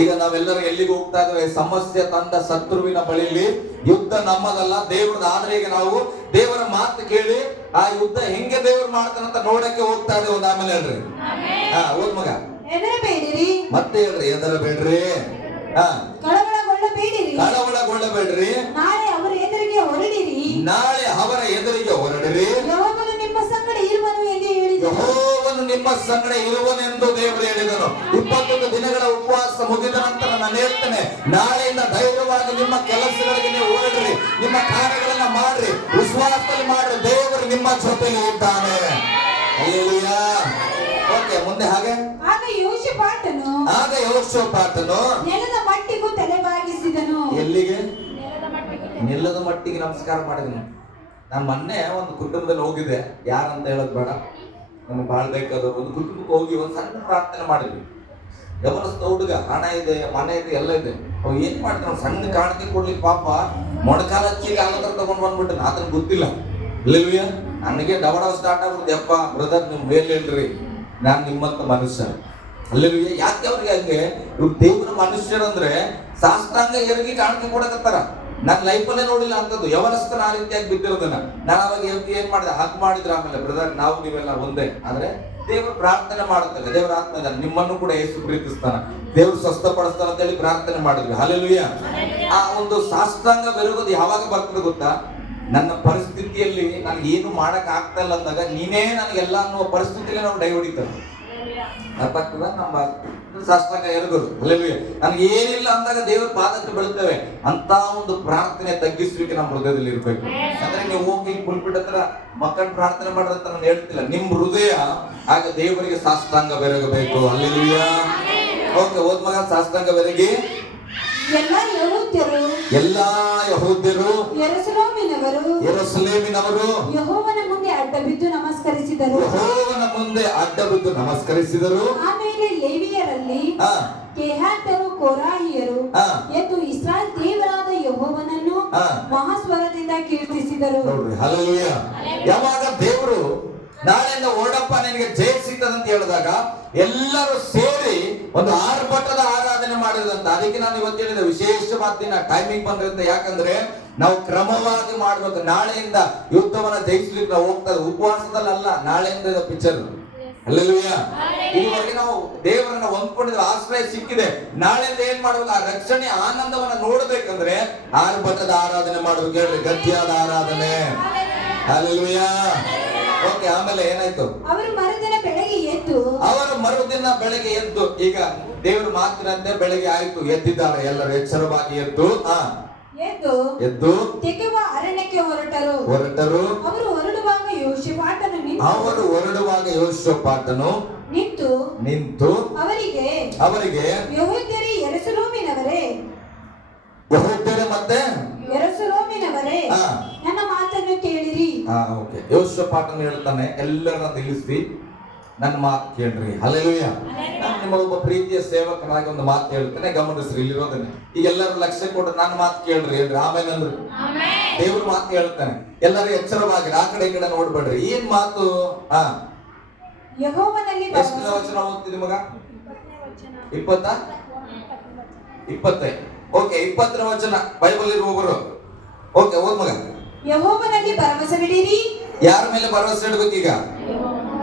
ಈಗ ನಾವೆಲ್ಲರೂ ಎಲ್ಲಿಗೆ ಹೋಗ್ತಾ ಇದ್ದೇವೆ? ಸಮಸ್ಯೆ ತಂದ ಶತ್ರುವಿನ ಬಳಿಲಿ. ಯುದ್ಧ ನಮ್ಮದಲ್ಲ, ದೇವ್ರದ. ಆದ್ರೆ ಈಗ ನಾವು ದೇವರ ಮಾತು ಕೇಳಿ ಆ ಯುದ್ಧ ಹೆಂಗೆ ದೇವ್ರು ಮಾಡ್ತಾನಂತ ನೋಡಕ್ಕೆ ಹೋಗ್ತಾ ಇದ್ದೇವೆ. ಒಂದು ಆಮೇಲೆ ಹೇಳ್ರಿ. ಓದ್ ಮಗ. ಹೆದರಬೇಡಿರಿ. ಮತ್ತೆ ಹೇಳ್ರಿ, ಹೆದರಬೇಡ್ರಿ. ಕಳವಳಗೊಳ್ಳಬೇಡಿರಿ. ಕಳವಳಗೊಳ್ಳಬೇಡ್ರಿ. ನಾಳೆ ಅವರ ಎದುರಿಗೆ ಹೊರಡಿರಿ. ನಾಳೆ ಅವರ ಎದುರಿಗೆ ಹೊರಡಿರಿ. ಯೆಹೋವನು ನಿಮ್ಮ ಸಂಗಡ ಇರುವನು ಎಂದು ಹೇಳಿದನು. ಯೆಹೋವನು ನಿಮ್ಮ ಸಂಗಡ ಇರುವನೆಂದು ದೇವರು ಹೇಳಿದನು. 21 ದಿನಗಳ ಉಪವಾಸ ಮುಗಿದ ನಂತರ ನಾನು ಹೇಳ್ತೇನೆ, ನಾಳೆಯಿಂದ ಧೈರ್ಯವಾಗಿ ನಿಮ್ಮ ಕೆಲಸಗಳಿಗೆ ನೀವು ಹೊರಡ್ರಿ. ನಿಮ್ಮ ಕಾರ್ಯಗಳನ್ನ ಮಾಡ್ರಿ, ವಿಶ್ವಾಸದಲ್ಲಿ ಮಾಡ್ರಿ. ದೇವರು ನಿಮ್ಮ ಜೊತೆಲಿ ಇದ್ದಾನೆ. ಹಲ್ಲೆಲೂಯಾ. ಓಕೆ, ಮುಂದೆ ಹಾಗೆ. ಆಗ ಯೆಹೋಷಾಫಾಟನು ನೆಲದ ಮಟ್ಟಿಗೂ ತಲೆಬಾಗಿಸಿದನು. ಎಲ್ಲಿಗೆ? ನೆಲದ ಮಟ್ಟಿಗೆ ನಮಸ್ಕಾರ ಮಾಡಿದನು. ನಾನು ಮೊನ್ನೆ ಒಂದು ಕುಟುಂಬದಲ್ಲಿ ಹೋಗಿದ್ದೆ, ಯಾರಂತ ಹೇಳೋದು ಬೇಡ, ನಮ್ಗೆ ಬಾಳ್ ಬೇಕಾದವ್ರು. ಒಂದು ಕುಟುಂಬಕ್ಕೆ ಹೋಗಿ ಒಂದು ಸಣ್ಣ ಪ್ರಾರ್ಥನೆ ಮಾಡಿದ್ವಿ. ಗಮನಿಸ್ತ ಹುಡುಗ, ಹಣ ಇದೆ, ಮನೆ ಇದೆ, ಎಲ್ಲ ಇದೆ. ಅವ್ ಏನ್ ಮಾಡ್ತಾನ, ಸಣ್ಣ ಕಾಣಿಕೆ ಕೊಡ್ಲಿಕ್ಕೆ ಪಾಪ ಮೊಣಕಾಲ ಹಚ್ಚಿ ಕಾಲ ಹತ್ರ ತಗೊಂಡ್ ಬಂದ್ಬಿಟ್ಟು ಆತನ ಗೊತ್ತಿಲ್ಲ. ಇಲ್ಲವೇ ನನಗೆ ಡಬಡ ಸ್ಟಾರ್ಟ್ ಆಗ್ಬಿಡುತ್ತೆ. ಯಪ್ಪ ಬ್ರದರ್, ನಿಮ್ ಮೇಲೆ ಹೇಳ್ರಿ, ನಾನ್ ನಿಮ್ಮಂತ ಮನುಷ್ಯ. ಅಲ್ಲವೇ ಯಾಕೆ ಅವ್ರಿಗೆ ಹಂಗೆ? ಇವ್ರು ದೇವ್ರ ಮನುಷ್ಯರಂದ್ರೆ ಸಾಷ್ಟಾಂಗ ಎರಗಿ ಕಾಣಿಕೆ ಕೊಡಕತ್ತಾರ. ನನ್ನ ಲೈಫಲ್ಲೇ ನೋಡಿಲ್ಲ ಅಂತದ್ದು. ಯವನಸ್ಥನ ಆ ರೀತಿಯಾಗಿ ಬಿದ್ದಿರೋದನ್ನ ನಾನು ಅವಾಗ ಏನ್ ಮಾಡಿದೆ, ಹಾಗೆ ಮಾಡಿದ್ರೆ ಆಮೇಲೆ ಬ್ರದರ್ ನಾವು ನೀವೆಲ್ಲ ಒಂದೇ. ಆದ್ರೆ ದೇವರು ಪ್ರಾರ್ಥನೆ ಮಾಡುತ್ತಾರೆ. ದೇವರ ಆತ್ಮ ಇದ್ದಾನೆ, ನಿಮ್ಮನ್ನು ಕೂಡ ಯೇಸು ಪ್ರೀತಿಸ್ತಾನ, ದೇವರು ಸ್ವಸ್ಥಪಡಿಸ್ತಾನ ಅಂತ ಹೇಳಿ ಪ್ರಾರ್ಥನೆ ಮಾಡಿದ್ವಿ. ಹಲ್ಲೆಲೂಯಾ. ಆ ಒಂದು ಸಾಷ್ಟಾಂಗ ಬೆರಗೋದು ಯಾವಾಗ ಬರ್ತದೆ ಗೊತ್ತಾ? ನನ್ನ ಪರಿಸ್ಥಿತಿಯಲ್ಲಿ ನನಗೆ ಏನು ಮಾಡಕ್ ಆಗ್ತಾ ಇಲ್ಲ ಅಂದಾಗ ನೀನೇ ನನಗೆಲ್ಲ ಅನ್ನುವ ಪರಿಸ್ಥಿತಿಯಲ್ಲಿ ನಾವು ಡೈ ಹೊಡಿತಾರೆ. ಅರ್ಥಾಗ್ತದ? ನಮ್ಮ ಸಾಷ್ಟಾಂಗ ಎರಗೋದು. ಹಲ್ಲೆಲೂಯಾ. ನನಗೆ ಏನಿಲ್ಲ ಅಂದಾಗ ದೇವರ ಪಾದಕ್ಕೆ ಬೀಳುತ್ತೇವೆ. ಅಂತ ಒಂದು ಪ್ರಾರ್ಥನೆ ತಗ್ಗಿಸ್ಲಿಕ್ಕೆ ನಮ್ಮ ಹೃದಯದಲ್ಲಿ ಇರ್ಬೇಕು. ಅಂದ್ರೆ ನೀವು ಹೋಗಿ ಪುಲ್ಪಿಟ್ ಹತ್ರ ಮಕ್ಕಳ ಪ್ರಾರ್ಥನೆ ಮಾಡೋದಂತ ನಾನು ಹೇಳ್ತಿಲ್ಲ. ನಿಮ್ ಹೃದಯ ಆಗ ದೇವರಿಗೆ ಸಾಷ್ಟಾಂಗ ಬೆರಗಬೇಕು. ಹಲ್ಲೆಲೂಯಾ. ಓಕೆ, ಓದ್ ಮಗ. ಸಾಷ್ಟಾಂಗ ಬೆರಗಿ ಎಲ್ಲಾ ಯೆಹೂದ್ಯರು ಯೆರೂಸಲೇಮಿನವರು ಯೆಹೋವನ ಮುಂದೆ ಅಡ್ಡ ಬಿದ್ದು ನಮಸ್ಕರಿಸಿದರು. ಆಮೇಲೆ ಲೇವಿಯರಲ್ಲಿ ಕೆಹಾತ್ಯರು, ಕೋರಾಹಿಯರು ಎದ್ದು ಇಸ್ರಾಯೇಲ್ ದೇವರಾದ ಯೆಹೋವನನ್ನು ಮಹಾಸ್ವರದಿಂದ ಕೀರ್ತಿಸಿದರು. ಹಲ್ಲೆಲೂಯಾ. ಯಾವಾಗ ದೇವರು ನಾಳೆಯಿಂದ ಓಡಪ್ಪ ನಿನಗೆ ಜಯ ಸಿಗ್ತದಂತ ಹೇಳಿದಾಗ ಎಲ್ಲರೂ ಸೇರಿ ಒಂದು ಆರ್ಭಟದ ಆರಾಧನೆ ಮಾಡಿದಂತ. ಅದಕ್ಕೆ ನಾನು ಇವತ್ತು ಹೇಳಿದ ವಿಶೇಷವಾದ ದಿನ ಟೈಮಿಂಗ್ ಬಂದಿರುತ್ತೆ. ಯಾಕಂದ್ರೆ ನಾವು ಕ್ರಮವಾಗಿ ಮಾಡ್ಬೇಕು. ನಾಳೆಯಿಂದ ಯುದ್ಧವನ್ನ ಜಯಿಸ್ಲಿಕ್ಕೆ ನಾವು ಹೋಗ್ತಾ ಇದ್ದೀವಿ. ಉಪವಾಸದಲ್ಲ, ನಾಳೆಯಿಂದ ಪಿಕ್ಚರ್. ಹಲ್ಲೆಲೂಯಾ. ಇದುವರೆಗೆ ನಾವು ದೇವರನ್ನ ಹೊಂದ್ಕೊಂಡಿದ್ವಿ, ಆಶ್ರಯ ಸಿಕ್ಕಿದೆ. ನಾಳೆಯಿಂದ ಏನ್ ಮಾಡ್ಬೇಕು? ಆ ರಕ್ಷಣೆ ಆನಂದವನ್ನ ನೋಡ್ಬೇಕಂದ್ರೆ ಆರ್ಭಟದ ಆರಾಧನೆ ಮಾಡ್ಬೇಕು. ಹೇಳ್ರಿ, ಗಟ್ಟಿಯಾದ ಆರಾಧನೆ. ಹಲ್ಲೆಲೂಯಾ. ಓಕೆ, ಆಮೇಲೆ ಏನಾಯ್ತು? ಅವರು ಮರುದಿನ ಬೆಳಗ್ಗೆ ಎದ್ದು ಈಗ ದೇವರ ಮಾತಿನಂತೆ ಬೆಳಗ್ಗೆ ಆಯ್ತು, ಎದ್ದಿದ್ದಾರೆ ಎಲ್ಲರೂ ಎಚ್ಚರವಾಗಿ ಎದ್ದು ತೆಗೆಯುವ ಅರಣ್ಯಕ್ಕೆ ಹೊರಟರು. ಅವರು ಹೊರಡುವಾಗ ಯೆಹೋಷಾಫಾಟನು ನಿಂತು ಅವರಿಗೆ ಯೆಹೂದ್ಯರೇ ಯೆರೂಸಲೇಮಿನವರೇ ಮತ್ತೆ ಯೆರೂಸಲೇಮಿನವರೇ ನನ್ನ ಮಾತನ್ನು ಕೇಳಿರಿ. ಓಕೆ, ಯೆಹೋಷಾಫಾಟನು ಹೇಳ್ತಾನೆ, ಎಲ್ಲರನ್ನ ನಿಲ್ಲಿಸಿ ನನ್ನ ಮಾತು ಕೇಳ್ರಿ. ಹಲ್ಲೆಲೂಯಾ. ನಾನು ನಿಮ್ಮ ಒಬ್ಬ ಪ್ರೀತಿಯ ಸೇವಕನಾಗಿ ಒಂದು ಮಾತು ಹೇಳ್ತೇನೆ, ಗಮನಿಸ್ರಿ. ಇಲ್ಲಿರೋದನ್ನ ಈಗ ಎಲ್ಲರೂ ಲಕ್ಷ್ಯ ಕೊಟ್ಟು ನನ್ನ ಮಾತು ಕೇಳ್ರಿ ಹೇಳ್ರಿ. ಆಮೇಲೆ ಅಂದ್ರು ದೇವ್ರ ಮಾತು ಹೇಳ್ತಾನೆ. ಎಲ್ಲರೂ ಎಚ್ಚರವಾಗಿರಿ, ಆ ಕಡೆ ಈ ಕಡೆ ನೋಡ್ಬೇಡ್ರಿ. ಏನ್ ಮಾತು? ಎಷ್ಟು ವಚನ ಓದ್ತಿದ್ವಿ ಮಗ? 20 ಓಕೆ, 20ನೇ ವಚನ ಬೈಬಲ್ ಇರುವವರು. ಓಕೆ, ಓದ್ ಮಗ. ಯೆಹೋವನಲ್ಲಿ ಭರವಸೆ ಬಿಡಿರಿ. ಯಾರ ಮೇಲೆ ಭರವಸೆ ಇಡ್ಬೇಕೀಗ?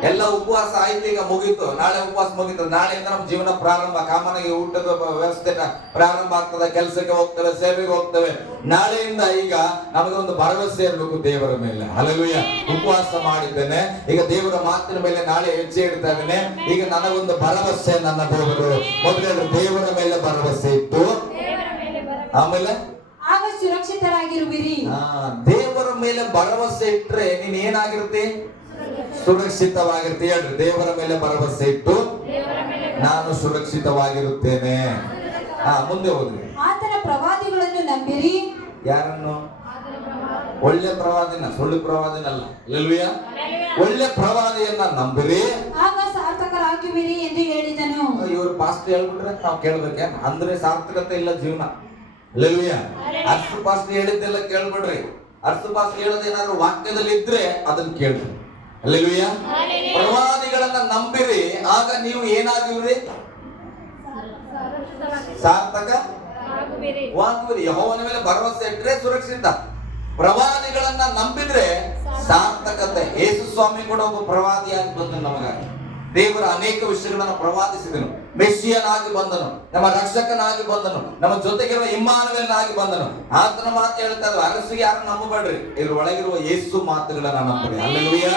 ಎಲ್ಲ ಉಪವಾಸ ಆಯ್ತು, ಈಗ ಮುಗೀತು. ನಾಳೆ ಉಪವಾಸ ಮುಗೀತು. ನಾಳೆಯಿಂದ ನಮ್ಮ ಜೀವನ ಪ್ರಾರಂಭ. ಕಾಮನಿಗೆ ಊಟದ ವ್ಯವಸ್ಥೆ ಪ್ರಾರಂಭ ಆಗ್ತದೆ, ಕೆಲಸಕ್ಕೆ ಹೋಗ್ತೇವೆ, ಸೇವೆಗೆ ಹೋಗ್ತೇವೆ. ನಾಳೆಯಿಂದ ಈಗ ನಮಗೆ ಒಂದು ಭರವಸೆ ಇರಬೇಕು ದೇವರ ಮೇಲೆ. ಹಲ್ಲೆಲೂಯಾ. ಉಪವಾಸ ಮಾಡಿದ್ದೇನೆ, ಈಗ ದೇವರ ಮಾತಿನ ಮೇಲೆ ನಾಳೆ ಹೆಜ್ಜೆ ಇಡ್ತಾ ಇದ್ದೇನೆ. ಈಗ ನನಗೊಂದು ಭರವಸೆ, ನನ್ನ ದೇವರು. ಮೊದಲೇ ದೇವರ ಮೇಲೆ ಭರವಸೆ ಇತ್ತು, ಆಮೇಲೆ ಆಗ ಸುರಕ್ಷಿತರಾಗಿರುವಿರಿ. ದೇವರ ಮೇಲೆ ಭರವಸೆ ಇಟ್ರೆ ನೀನ್ ಏನಾಗಿರುತ್ತೆ? ಸುರಕ್ಷಿತವಾಗಿರುತ್ತೆ. ಹೇಳ್ರಿ, ದೇವರ ಮೇಲೆ ಭರವಸೆ ಇಟ್ಟು ನಾನು ಸುರಕ್ಷಿತವಾಗಿರುತ್ತೇನೆ. ಮುಂದೆ ಹೋದ್ರಿ. ಆತನ ಪ್ರವಾದಿಗಳನ್ನು ನಂಬಿರಿ. ಯಾರನ್ನು? ಒಳ್ಳೆ ಪ್ರವಾದಿನ, ಸುಳ್ಳು ಪ್ರವಾದಿನಲ್ಲ. ಹಲ್ಲೆಲೂಯಾ. ಒಳ್ಳೆ ಪ್ರವಾದಿಯನ್ನ ನಂಬಿರಿ, ಆಗ ಸಾರ್ಥಕರಾಗುವಿರಿ ಎಂದು ಹೇಳಿದನು. ಇವರು ಪಾಸ್ಟ್ ಹೇಳ್ಬಿಟ್ರೆ ನಾವು ಕೇಳ್ಬೇಕೆ? ಅಂದ್ರೆ ಸಾರ್ಥಕತೆ ಇಲ್ಲ ಜೀವನ. ಹಲ್ಲೆಲೂಯಾ. ಅರ್ಥ ಪಾಸ್ಟ್ ಹೇಳಿದ್ದೆಲ್ಲ ಕೇಳ್ಬಿಡ್ರಿ. ಅರ್ಥ ಪಾಸ್ಟ್ ಹೇಳೋದೇನಾದ್ರೂ ವಾಕ್ಯದಲ್ಲಿ ಇದ್ರೆ ಅದನ್ನ ಕೇಳ್ರಿ. ಹಲ್ಲೆಲೂಯಾ. ಪ್ರವಾದಿಗಳನ್ನ ನಂಬಿರಿ, ಆಗ ನೀವು ಏನಾಗಿವ್ರಿ? ಸಾರ್ಥಕವಾಗುವಿರಿ. ಯೆಹೋವನ ಮೇಲೆ ಭರವಸೆ ಇಟ್ರೆ ಸುರಕ್ಷಿತ. ಪ್ರವಾದಿಗಳನ್ನ ನಂಬಿದ್ರೆ ಸಾರ್ಥಕತೆ. ಯೇಸು ಸ್ವಾಮಿ ಕೂಡ ಒಬ್ಬ ಪ್ರವಾದಿಯಾಗಿ ಬಂದನು. ನಮಗಾಗಿ ದೇವರ ಅನೇಕ ವಿಷಯಗಳನ್ನ ಪ್ರವಾದಿಸಿದನು. ಮೆಸ್ಸಿಯನಾಗಿ ಬಂದನು, ನಮ್ಮ ರಕ್ಷಕನಾಗಿ ಬಂದನು, ನಮ್ಮ ಜೊತೆಗಿರುವ ಇಮ್ಮಾನುವೇಲನಾಗಿ ಬಂದನು. ಆತನ ಮಾತು ಹೇಳ್ತಾ ಇದ್ರು, ಅರಸಿಗೆ ಯಾರು ನಂಬಬೇಡ್ರಿ, ಇದ್ರ ಒಳಗಿರುವ ಯೇಸು ಮಾತುಗಳನ್ನ ನಂಬಿರಿ. ಹಲ್ಲೆಲೂಯಾ.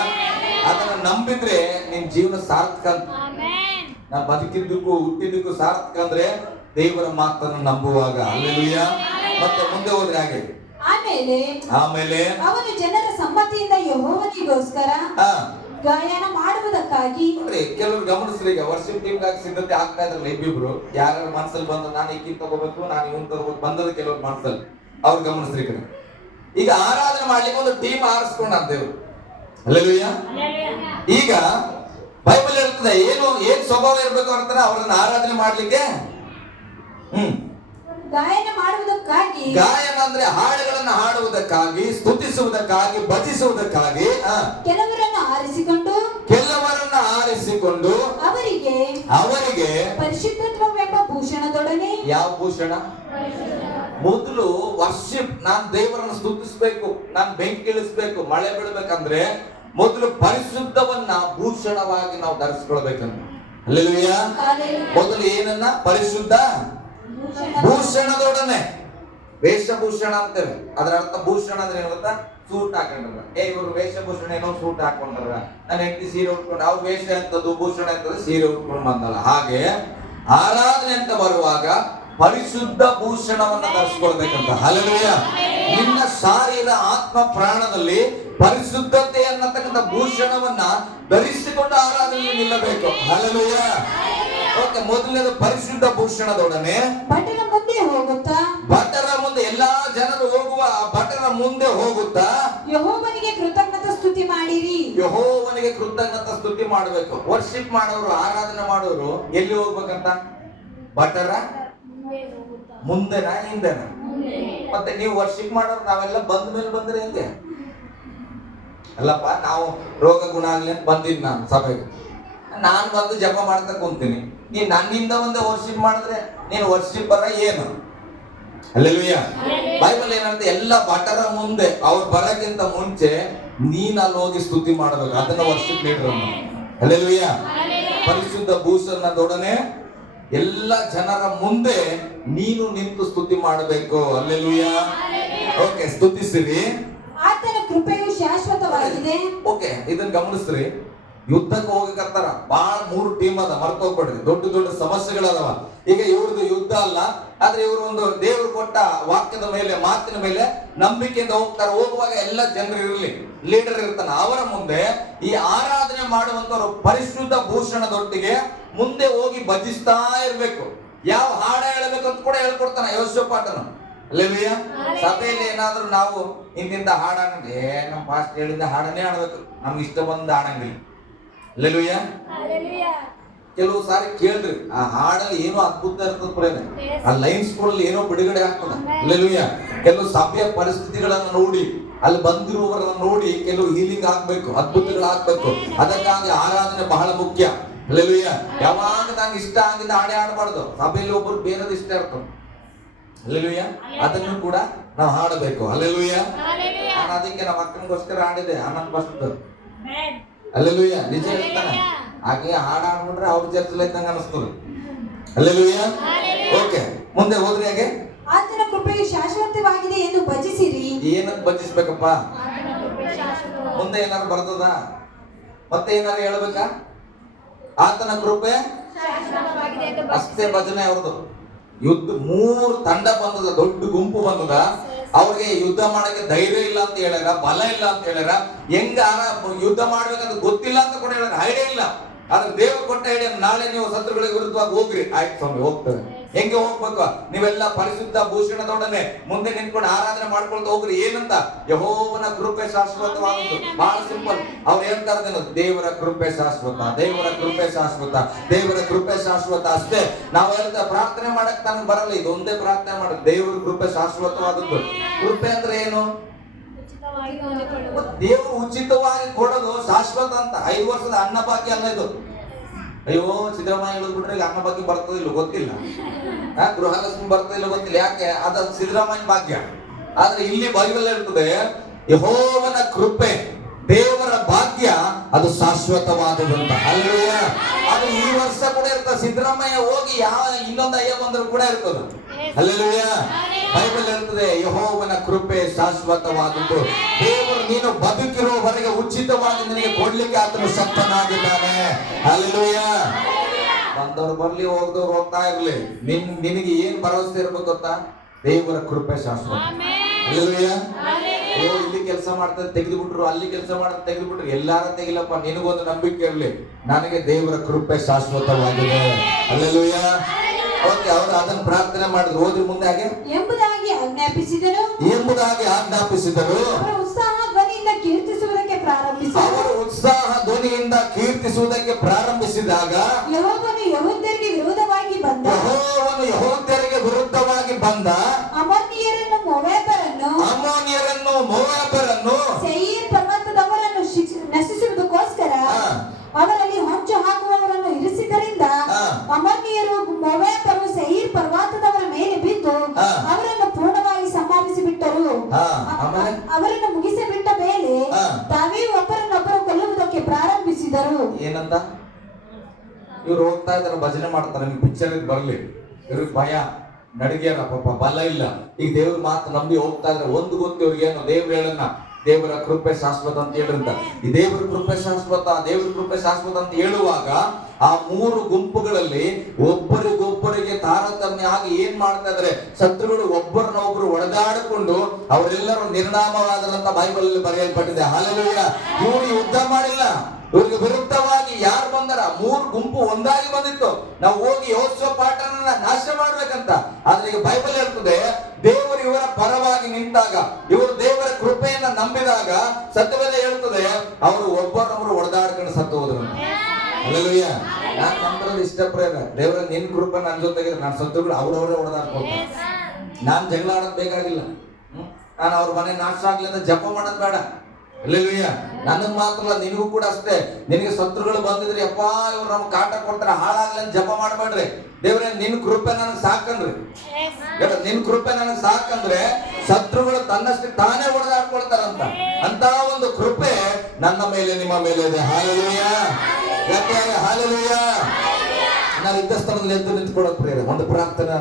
ಅದನ್ನ ನಂಬಿದ್ರೆ ನಿಮ್ ಜೀವನ ಸಾರ್ಥಕ. ನಾ ಬದುಕಿದ್ದಕ್ಕೂ ಹುಟ್ಟಿದ್ದಕ್ಕೂ ಸಾರ್ಥಕ ಅಂದ್ರೆ ದೇವರ ಮಾತನ್ನು ನಂಬುವಾಗ. ಹಲ್ಲೆಲೂಯಾ. ಮತ್ತೆ ಮುಂದೆ ಹೋದ್ರೆ ಹಾಗೆ ಆಮೇಲೆ ಅವನು ಜನರ ಸಮ್ಮತಿಯಿಂದ ಯೆಹೋವನಿಗೋಸ್ಕರ ಗಾಯನ ಮಾಡುವುದಕ್ಕಾಗಿ. ಕೆಲವರು ಗಮನಿಸ್ರಿ, ಈಗ ವರ್ಷಿಪ್ ಟೀಮ್ ಗಾಗಿ ಸಿದ್ಧತೆ ಆಗ್ತಾ ಇದ್ರಲ್ಲ ಇಬ್ಬಿಬ್ರು, ಯಾರ ಮನಸ್ಸಲ್ಲಿ ಬಂದ ನಾನು ಈಗಿನ ತಗೋಬೇಕು, ನಾನು ಇವನ್ ತಗೋಬೇಕು ಬಂದದ ಕೆಲವ್ರ ಮನಸ್ಸಲ್ಲಿ. ಅವ್ರು ಗಮನಿಸ್ರಿ ಕಡೆ. ಈಗ ಆರಾಧನೆ ಮಾಡ್ಲಿಕ್ಕೆ ಒಂದು ಟೀಮ್ ಆರಿಸ್ಕೊಂಡ ದೇವ್ರು. ಹಲ್ಲೆಲೂಯಾ. ಈಗ ಬೈಬಲ್ ಹೇಳ್ತದೆ ಏನ್ ಸ್ವಭಾವ ಇರ್ಬೇಕು ಅಂತಾನೆ ಅವ್ರನ್ನ ಆರಾಧನೆ ಮಾಡ್ಲಿಕ್ಕೆ. ಗಾಯನ ಮಾಡುವುದಕ್ಕಾಗಿ. ಗಾಯನ ಅಂದ್ರೆ ಹಾಡುಗಳನ್ನ ಹಾಡುವುದಕ್ಕಾಗಿ, ಸ್ತುತಿಸುವುದಕ್ಕಾಗಿ, ಭಜಿಸುವುದಕ್ಕಾಗಿ ಕೆಲವರನ್ನು ಆರಿಸಿಕೊಂಡು ಅವರಿಗೆ ಪರಿಶುದ್ಧತ್ವವೆಂಬ ಭೂಷಣದೊಡನೆ. ಯಾವ ಭೂಷಣ? ಮೊದಲು ವರ್ಷಿಪ್, ನಾನ್ ದೇವರನ್ನು ಸ್ತುತಿಸ್ಬೇಕು, ನಾನ್ ಬೆಂಕಿ ಇಳಿಸ್ಬೇಕು, ಮಳೆ ಬೀಳ್ಬೇಕಂದ್ರೆ ಮೊದಲು ಪರಿಶುದ್ಧವನ್ನ ಭೂಷಣವಾಗಿ ನಾವು ಧರಿಸ್ಕೊಳ್ಬೇಕಂತ. ಹಲ್ಲೆಲೂಯಾ. ಮೊದಲು ಏನನ್ನ? ಪರಿಶುದ್ಧ ಭೂಷಣದೊಡನೆ. ವೇಷಭೂಷಣ ಅಂತೇವೆ, ಅದರ ಅರ್ಥ ಭೂಷಣ ಅಂದ್ರೆ ಏನು ಗೊತ್ತಾ? ಸೂಟ್ ಹಾಕೊಂಡ್ರ. ಇವರು ವೇಷಭೂಷಣ ಏನೋ ಸೂಟ್ ಹಾಕೊಂಡ್ರ, ನನ್ನ ಹೆಂಡತಿ ಸೀರೆ ಉಟ್ಕೊಂಡು, ಅವ್ರ ವೇಷ ಎಂತದ್ದು, ಭೂಷಣ ಎಂತದ್ದು, ಸೀರೆ ಉಟ್ಕೊಂಡು ಬಂದಲ್ಲ. ಹಾಗೆ ಆರಾಧನೆ ಅಂತ ಬರುವಾಗ ಪರಿಶುದ್ಧ ಭೂಷಣವನ್ನ ಧರಿಸ್ಕೊಳ್ಬೇಕಂತ. ಹಲ್ಲೆಲೂಯಾ. ನಿನ್ನ ಶಾರೀರ, ಆತ್ಮ, ಪ್ರಾಣದಲ್ಲಿ ಪರಿಶುದ್ಧತೆ ಅನ್ನತಕ್ಕಂಥ ಭೂಷಣವನ್ನ ಧರಿಸಿಕೊಂಡು ಆರಾಧನೆ ನಿಲ್ಲಬೇಕು. ಹಲ್ಲೆಲೂಯಾ. ಓಕೆ, ಮೊದಲನೇದು ಪರಿಶುದ್ಧ ಭೂಷಣದೊಡನೆ ಭಟರ ಮುಂದೆ ಹೋಗುತ್ತಾ, ಭಟರ ಮುಂದೆ ಎಲ್ಲಾ ಜನರು ಹೋಗುವ ಭಟರ ಮುಂದೆ ಹೋಗುತ್ತಾ ಯೆಹೋವನಿಗೆ ಕೃತಜ್ಞತಾ ಸ್ತುತಿ ಮಾಡಿರಿ. ಯೆಹೋವನಿಗೆ ಕೃತಜ್ಞತಾ ಸ್ತುತಿ ಮಾಡಬೇಕು. ವರ್ಷಿಪ್ ಮಾಡೋರು, ಆರಾಧನೆ ಮಾಡೋರು ಎಲ್ಲಿ ಹೋಗ್ಬೇಕಂತ? ಭಟರ ಮುಂದೆನಾ ಹಿಂದೆನಾ? ಮತ್ತೆ ನೀವು ವರ್ಷಿಪ್ ಮಾಡೋರು ನಾವೆಲ್ಲ ಬಂದ ಮೇಲೆ ಬಂದ್ರೆ ಹೆಂಗೆ? ಅಲ್ಲಪ್ಪ, ನಾವು ರೋಗ ಗುಣ ಆಗ್ಲಿ ಅಂತ ಬಂದಿದ್ದು ನಾನು ಸಭೆಗೆ, ನಾನು ಬಂದು ಜಪ ಮಾಡ್ತಾ ಕುಂತೀನಿ, ನೀನ್ ನನ್ನಿಂದ ಒಂದೇ ವರ್ಷಿಪ್ ಮಾಡಿದ್ರೆ ನೀನು ವರ್ಷಿಪ್ಪರ ಏನು? ಹಲ್ಲೆಲೂಯಾ. ಬೈಬಲ್ ಏನಂತ? ಎಲ್ಲ ಭಟರ ಮುಂದೆ, ಅವ್ರು ಬರಕ್ಕಿಂತ ಮುಂಚೆ ನೀನ್ ಅಲ್ಲಿ ಹೋಗಿ ಸ್ತುತಿ ಮಾಡಬೇಕು. ಅದನ್ನ ವರ್ಷಿಪ್ ಲೀಡರ್. ಹಲ್ಲೆಲೂಯಾ. ಪರಿಶುದ್ಧ ಭೂಷಣದೊಡನೆ ಎಲ್ಲ ಜನರ ಮುಂದೆ ನೀನು ನಿಂತು ಸ್ತುತಿ ಮಾಡಬೇಕು. ಹಲ್ಲೆಲೂಯಾ. ಓಕೆ, ಸ್ತುತಿಸಿರಿ. ಆತನ ಕೃಪೆಯು ಶಾಶ್ವತವಾಗಿದೆ. ಓಕೆ, ಇದನ್ನ ಗಮನಿಸ್ರಿ. ಯುದ್ಧಕ್ಕೆ ಹೋಗಕತ್ತಾರ, ಬಹಳ 3 ಟೀಮ್ ಅದ, ಮರ್ತೋಗ್ಬೇಡ್ರಿ. ದೊಡ್ಡ ದೊಡ್ಡ ಸಮಸ್ಯೆಗಳದಾವ. ಈಗ ಇವ್ರದ್ದು ಯುದ್ಧ ಅಲ್ಲ, ಆದ್ರೆ ಇವರು ಒಂದು ದೇವರು ಕೊಟ್ಟ ವಾಕ್ಯದ ಮೇಲೆ, ಮಾತಿನ ಮೇಲೆ ನಂಬಿಕೆಯಿಂದ ಹೋಗ್ತಾರೆ. ಹೋಗುವಾಗ ಎಲ್ಲ ಜನರು ಇರಲಿ, ಲೀಡರ್ ಇರ್ತಾನೆ, ಅವರ ಮುಂದೆ ಈ ಆರಾಧನೆ ಮಾಡುವಂತವ್ರು ಪರಿಶುದ್ಧ ಭೂಷಣದೊಟ್ಟಿಗೆ ಮುಂದೆ ಹೋಗಿ ಭಜಿಸ್ತಾ ಇರ್ಬೇಕು. ಯಾವ ಹಾಡ ಹೇಳಬೇಕಂತ ಕೂಡ ಹೇಳ್ಕೊಡ್ತಾನೆ ಯೆಹೋಷಾಫಾಟನು. ಹಲ್ಲೆಲೂಯಾ. ಸಭೆಯಲ್ಲಿ ಏನಾದ್ರೂ ನಾವು ಇಂದಿಂದ ಹಾಡಂಗೆ ನಮ್ಮ ಪಾಸ್ಟ್ ಹೇಳಿದ ಹಾಡನ್ನೇ ಹಾಡ್ಬೇಕು, ನಮ್ಗೆ ಇಷ್ಟ ಬಂದ ಹಾಡಂಗಿಲ್ಲ. ಹಲ್ಲೆಲೂಯಾ. ಕೆಲವು ಸಾರಿ ಕೇಳ್ರಿ, ಆ ಹಾಡಲ್ಲಿ ಏನೋ ಅದ್ಭುತ ಇರ್ತದ ಪ್ರೇಮ, ಆ ಲೈನ್ಸ್ ಗಳಲ್ಲಿ ಏನೋ ಬಿಡುಗಡೆ ಆಗ್ತದ. ಹಲ್ಲೆಲೂಯಾ. ಕೆಲವು ಸಭೆಯ ಪರಿಸ್ಥಿತಿಗಳನ್ನ ನೋಡಿ, ಅಲ್ಲಿ ಬಂದಿರುವವರನ್ನ ನೋಡಿ ಕೆಲವು ಹೀಲಿಂಗ್ ಆಗ್ಬೇಕು, ಅದ್ಭುತಗಳಾಗ್ಬೇಕು. ಅದಕ್ಕಾಗಿ ಆರಾಧನೆ ಬಹಳ ಮುಖ್ಯ. ಹಲ್ಲೆಲೂಯಾ. ಯಾವಾಗ ನಂಗೆ ಇಷ್ಟ ಆಗಿದ್ದ ಹಾಡೆ ಆಡಬಾರ್ದು. ಸಭೆಯಲ್ಲಿ ಒಬ್ಬರು ಬೇರೆದು ಇಷ್ಟ ಇರ್ತದೆ. ಹಲ್ಲೆಲೂಯಾ. ಅದನ್ನು ಕೂಡ ನಾವು ಹಾಡಬೇಕು. ಹಲ್ಲೆಲೂಯಾ. ನಾನು ಅದಕ್ಕೆ ನಮ್ಮ ಅಕ್ಕನಿಗೋಸ್ಕರ ಹಾಡಿದೆ 11 ವರ್ಷದ್ದು. ಹಲ್ಲೆಲೂಯಾ. ನಿಜ ಹೇಳ್ತಾನೆ, ಹಾಗೆ ಹಾಡು ಹಾಡ್ಬಿಟ್ರೆ ಅವ್ರ ಚರ್ಚಲ್ಲಿ ಇದ್ದಂಗೆ ಅನಿಸ್ತದೆ. ಹಲ್ಲೆಲೂಯಾ. ಓಕೆ, ಮುಂದೆ ಹೋದ್ರೆ ಹಾಗೆ ಆತನ ಕೃಪೆಯು ಶಾಶ್ವತವಾಗಿದೆ ಎಂದು ಭಜಿಸಿರಿ. ಏನಂತ ಭಜಿಸ್ಬೇಕಪ್ಪ? ಮುಂದೆ ಏನಾದ್ರು ಬರ್ತದ? ಮತ್ತೆ ಏನಾದ್ರು ಹೇಳ್ಬೇಕಾ? ಆತನ ಕೃಪೆ ಅಷ್ಟೇ ಭಜನೆ ಅವ್ರದ್ದು. ಯುದ್ಧ 3 ತಂಡ ಬಂದದ, ದೊಡ್ಡ ಗುಂಪು ಬಂದದ. ಅವ್ರಿಗೆ ಯುದ್ಧ ಮಾಡಕ್ಕೆ ಧೈರ್ಯ ಇಲ್ಲ ಅಂತ ಹೇಳ್ಯಾರ, ಬಲ ಇಲ್ಲ ಅಂತ ಹೇಳ್ಯಾರ, ಹೆಂಗ ಯುದ್ಧ ಮಾಡ್ಬೇಕಂತ ಗೊತ್ತಿಲ್ಲ ಅಂತ ಕೂಡ ಹೇಳ್ಯಾರ, ಐಡಿಯಾ ಇಲ್ಲ. ಆದ್ರೆ ದೇವರು ಕೊಟ್ಟ ಐಡಿಯಾ, ನಾಳೆ ನೀವು ಶತ್ರುಗಳಿಗೆ ವಿರುದ್ಧವಾಗಿ ಹೋಗ್ರಿ, ಆಯ್ತು ಸ್ವಾಮಿ ಹೋಗ್ತದೆ. ಹೆಂಗೆ ಹೋಗ್ಬೇಕು? ನೀವೆಲ್ಲ ಪರಿಶುದ್ಧ ಭೂಷಣದೊಡನೆ ಮುಂದೆ ನಿಂತ್ಕೊಂಡು ಆರಾಧನೆ ಮಾಡ್ಕೊಳ್ತಾ ಹೋಗ್ರಿ. ಏನಂತ? ಯೆಹೋವನ ಕೃಪೆ ಶಾಶ್ವತವಾದದ್ದು. ಬಹಳ ಸಿಂಪಲ್. ಅವ್ರು ಹೇಳ್ತಾರೆ, ದೇವರ ಕೃಪೆ ಶಾಶ್ವತ, ದೇವರ ಕೃಪೆ ಶಾಶ್ವತ, ದೇವರ ಕೃಪೆ ಶಾಶ್ವತ ಅಷ್ಟೇ. ನಾವು ಹೇಳ್ತಾ ಪ್ರಾರ್ಥನೆ ಮಾಡಕ್ ನನಗೆ ಬರಲ್ಲ, ಇದು ಒಂದೇ ಪ್ರಾರ್ಥನೆ ಮಾಡಕ್, ದೇವರ ಕೃಪೆ ಶಾಶ್ವತವಾದದ್ದು. ಕೃಪೆ ಅಂದ್ರೆ ಏನು? ದೇವರು ಉಚಿತವಾಗಿ ಕೊಡೋದು ಶಾಶ್ವತ ಅಂತ. 5 ವರ್ಷದ ಅನ್ನ ಭಾಗ್ಯ ಅಲ್ಲ ಇದು. ಅಯ್ಯೋ ಸಿದ್ದರಾಮಯ್ಯ ಹೇಳಿದ್ಬಿಟ್ರೆ ಈಗ ಅನ್ನ ಭಾಗ್ಯ ಬರ್ತದಿಲ್ಲ ಗೊತ್ತಿಲ್ಲ, ಗೃಹಲಕ್ಷ್ಮಿ ಬರ್ತದಿಲ್ಲ ಗೊತ್ತಿಲ್ಲ, ಯಾಕೆ? ಅದು ಸಿದ್ದರಾಮಯ್ಯ ಭಾಗ್ಯ. ಆದ್ರೆ ಇಲ್ಲಿ ಬೈಬಲ್ ಹೇಳ್ತದೆ, ಯೆಹೋವನ ಕೃಪೆ, ದೇವರ ಭಾಗ್ಯ ಅದು ಶಾಶ್ವತವಾದದಂತ. ಅಲ್ಲೆಯ ಅದು ಈ ವರ್ಷ ಕೂಡ ಇರ್ತದೆ. ಸಿದ್ದರಾಮಯ್ಯ ಹೋಗಿ ಯಾವ ಇನ್ನೊಂದು ಅಯ್ಯ ಬಂದ್ರು ಕೂಡ ಇರ್ತದೆ. ಅಲ್ಲೆಯ ಬೈಬಲ್ ಹೇಳ್ತದೆ, ಯೆಹೋವನ ಕೃಪೆ ಶಾಶ್ವತವಾದದ್ದು. ದೇವರು ನೀನು ಬದುಕಿರುವವರೆಗೆ ಉಚಿತವಾಗಿ ನಿನಗೆ ಕೊಡ್ಲಿಕ್ಕೆ ಆತನು ಶಕ್ತನಾಗಿದ್ದಾನೆ. ಅಲ್ಲೆಲೂಯ. ಬಂದವ್ರು ಬರ್ಲಿ, ಹೋಗ್ದವ್ರು ಹೋಗ್ತಾ ಇರ್ಲಿ, ನಿನಗೆ ಏನ್ ಭರವಸೆ ಇರ್ಬೇಕು ಗೊತ್ತಾ? ದೇವರ ಕೃಪೆ ಶಾಶ್ವತ. ಅಲ್ಲೆಲೂಯ. ಇಲ್ಲಿ ಕೆಲಸ ಮಾಡ್ತಾರೆ ತೆಗೆದು ಬಿಟ್ರು, ಅಲ್ಲಿ ಕೆಲಸ ಮಾಡ್ತಾರೆ ತೆಗೆದು ಬಿಟ್ರು, ಎಲ್ಲಾರ ತೆಗಿಲಪ್ಪ, ನಿನಗೊಂದು ನಂಬಿಕೆ ಇರಲಿ, ನನಗೆ ದೇವರ ಕೃಪೆ ಶಾಶ್ವತವಾಗಿದೆ. ಅಲ್ಲೆಲೂಯ. ಓಕೆ, ಅವರು ಅದನ್ನು ಪ್ರಾರ್ಥನೆ ಮಾಡಿದ್ರು. ಓದಿ ಮುಂದೆ. ಹಾಗೆ ಎಂಬುದಾಗಿ ಆಜ್ಞಾಪಿಸಿದರು, ಎಂಬುದಾಗಿ ಆಜ್ಞಾಪಿಸಿದರು. ಅವರು ಉತ್ಸಾಹ ಧ್ವನಿಯಿಂದ ಕೀರ್ತಿಸುವುದಕ್ಕೆ ಪ್ರಾರಂಭಿಸಿದರು. ಅವರು ಉತ್ಸಾಹ ಧ್ವನಿಯಿಂದ ಕೀರ್ತಿಸುವುದಕ್ಕೆ ಪ್ರಾರಂಭಿಸಿದಾಗ ಯೆಹೋವನು ಯೆಹೂದ್ಯರಿಗೆ ವಿರೋಧವಾಗಿ ಬಂದ, ಯೆಹೋವನು ಯೆಹೂದ್ಯರಿಗೆ ವಿರುದ್ಧವಾಗಿ ಬಂದ ಅಮ್ಮೋನಿಯರನ್ನು ಮೋವಾಬ್ಯರನ್ನು ಸೇಯೀರ್ ಪರ್ವತದವರನ್ನು ನಶಿಸುವುದಕ್ಕೋಸ್ಕರ ಅವರಲ್ಲಿ ಹೊಂಚು ಹಾಕುವವರನ್ನು ಇರಿಸಿದ್ದರಿಂದ ಅಮ್ಮೋನಿಯರು ಮೋವಾಬ್ಯರು ಸೇಯೀರ್ ಪರ್ವತದವರ ಮೇಲೆ ಬಿದ್ದು ಅವರನ್ನು ಪೂರ್ಣವಾಗಿ ಸಂಹರಿಸಿ ಬಿಟ್ಟರು. ಅವರನ್ನು ಮುಗಿಸಿಬಿಟ್ಟ ಮೇಲೆ ತಾವೇ ಒಬ್ಬರನ್ನೊಬ್ಬರು ಕೊಲ್ಲುವುದಕ್ಕೆ ಪ್ರಾರಂಭಿಸಿದರು. ಏನಂತ? ಇವ್ರು ಹೋಗ್ತಾ ಇದಾರೆ, ಭಜನೆ ಮಾಡ್ತಾರೆ, ನಿಮ್ಗೆ ಪಿಕ್ಚರ್ ಬರ್ಲಿ, ಇವ್ರಿಗೆ ಭಯ ನಡಿಗೆಲ್ಲ, ಪಾಪ ಬಲ ಇಲ್ಲ. ಈಗ ದೇವ್ರ ಮಾತು ನಂಬಿ ಹೋಗ್ತಾ ಇದ್ರೆ ಒಂದು ಗೊತ್ತು ಇವ್ರಿಗೆ, ಏನು ದೇವ್ರ ಹೇಳನ್ನ, ದೇವರ ಕೃಪೆ ಶಾಶ್ವತ ಅಂತ ಹೇಳಿರಂತ. ಈ ದೇವರ ಕೃಪೆ ಶಾಶ್ವತ, ದೇವರ ಕೃಪೆ ಶಾಶ್ವತ ಅಂತ ಹೇಳುವಾಗ ಆ 3 ಗುಂಪುಗಳಲ್ಲಿ ಒಬ್ಬರಿಗೊಬ್ಬರಿಗೆ ತಾರತಮ್ಯ ಆಗಿ ಏನ್ ಮಾಡ್ತಾ ಇದ್ರೆ, ಶತ್ರುಗಳು ಒಬ್ಬರನ್ನೊಬ್ರು ಒಡೆದಾಡಿಕೊಂಡು ಅವರೆಲ್ಲರೂ ನಿರ್ನಾಮವಾದಂತ ಬೈಬಲ್ ಅಲ್ಲಿ ಬರೆಯಲ್ಪಟ್ಟಿದೆ. ಹಲ್ಲೆಲೂಯಾ. ಇವರು ಯುದ್ಧ ಮಾಡಿಲ್ಲ, ಇವ್ರಿಗೆ ವಿರುದ್ಧವಾಗಿ ಯಾರು ಬಂದಾರ? 3 ಗುಂಪು ಒಂದಾಗಿ ಬಂದಿತ್ತು, ನಾವು ಹೋಗಿ ಯೆಹೋಷಾಫಾಟನನ್ನ ನಾಶ ಮಾಡ್ಬೇಕಂತ. ಆದ್ರೆ ಈಗ ಬೈಬಲ್ ಹೇಳ್ತದೆ, ದೇವರು ಇವರ ಪರವಾಗಿ ನಿಂತಾಗ, ಇವರು ದೇವರ ಕೃಪೆಯನ್ನ ನಂಬಿದಾಗ, ಸತ್ಯವೇದ ಹೇಳ್ತದೆ, ಅವರು ಒಬ್ಬರೊಬ್ಬರು ಒಡೆದಾಡ್ಕೊಂಡು ಸತ್ತು ಹೋದ್ರು. ಹಲ್ಲೆಲೂಯಾ. ನಾನ್ ನಂಬರೋದು ಇಷ್ಟ ಪ್ರೇಮ, ದೇವರ ನಿನ್ ಕೃಪೆ ನನ್ನ ಜೊತೆಗಿದ್ರೆ ನಾನು ಶತ್ರುಗಳು ಅವ್ರವರೇ ಹೊಡೆದಾಡ್ಕೊಳ್ತಾರೆ. ನಾನ್ ಜಗಳ ಆಡೋದ್ ಬೇಕಾಗಿಲ್ಲ, ನಾನು ಅವ್ರ ಮನೆ ನಾಶ ಆಗ್ಲಿ ಅಂತ ಜಪ ಮಾಡೋದ್ ಬೇಡ. ಹಲ್ಲೆಲೂಯಾ. ನನಗ್ ಮಾತ್ರ ಅಲ್ಲ, ನಿನಗೂ ಕೂಡ ಅಷ್ಟೇ. ನಿನಗೆ ಶತ್ರುಗಳು ಬಂದಿದ್ರಿ, ಅಪ್ಪ ಇವ್ರು ನಮ್ಗೆ ಕಾಟ ಕೊಡ್ತಾರೆ, ಹಾಳಾಗ್ಲಿ ಅಂತ ಜಪ ಮಾಡ್ಬೇಡ್ರಿ. ದೇವ್ರೆ ನಿನ್ ಕೃಪೆ ನನಗ್ ಸಾಕನ್ರಿ, ನಿನ್ ಕೃಪೆ ನನಗ್ ಸಾಕಂದ್ರೆ ಶತ್ರುಗಳು ತನ್ನಷ್ಟು ತಾನೇ ಹೊಡೆದಾಡ್ಕೊಳ್ತಾರಂತ. ಅಂತ ಒಂದು ಕೃಪೆ ನನ್ನ ಮೇಲೆ ನಿಮ್ಮ ಮೇಲೆ ಇದೆ. ಹಾಲೆಲೂಯಾ. ಯಾಕೆ? ಹಾಲೆಲೂಯಾ. ನಾನು ಇದ್ದ ಸ್ಥಳದಲ್ಲಿ ಎದ್ದು ನಿಂತ್ಕೊಳ್ಳೋದು ಪ್ರೇರೆ ಒಂದು ಪ್ರಾರ್ಥನೆ.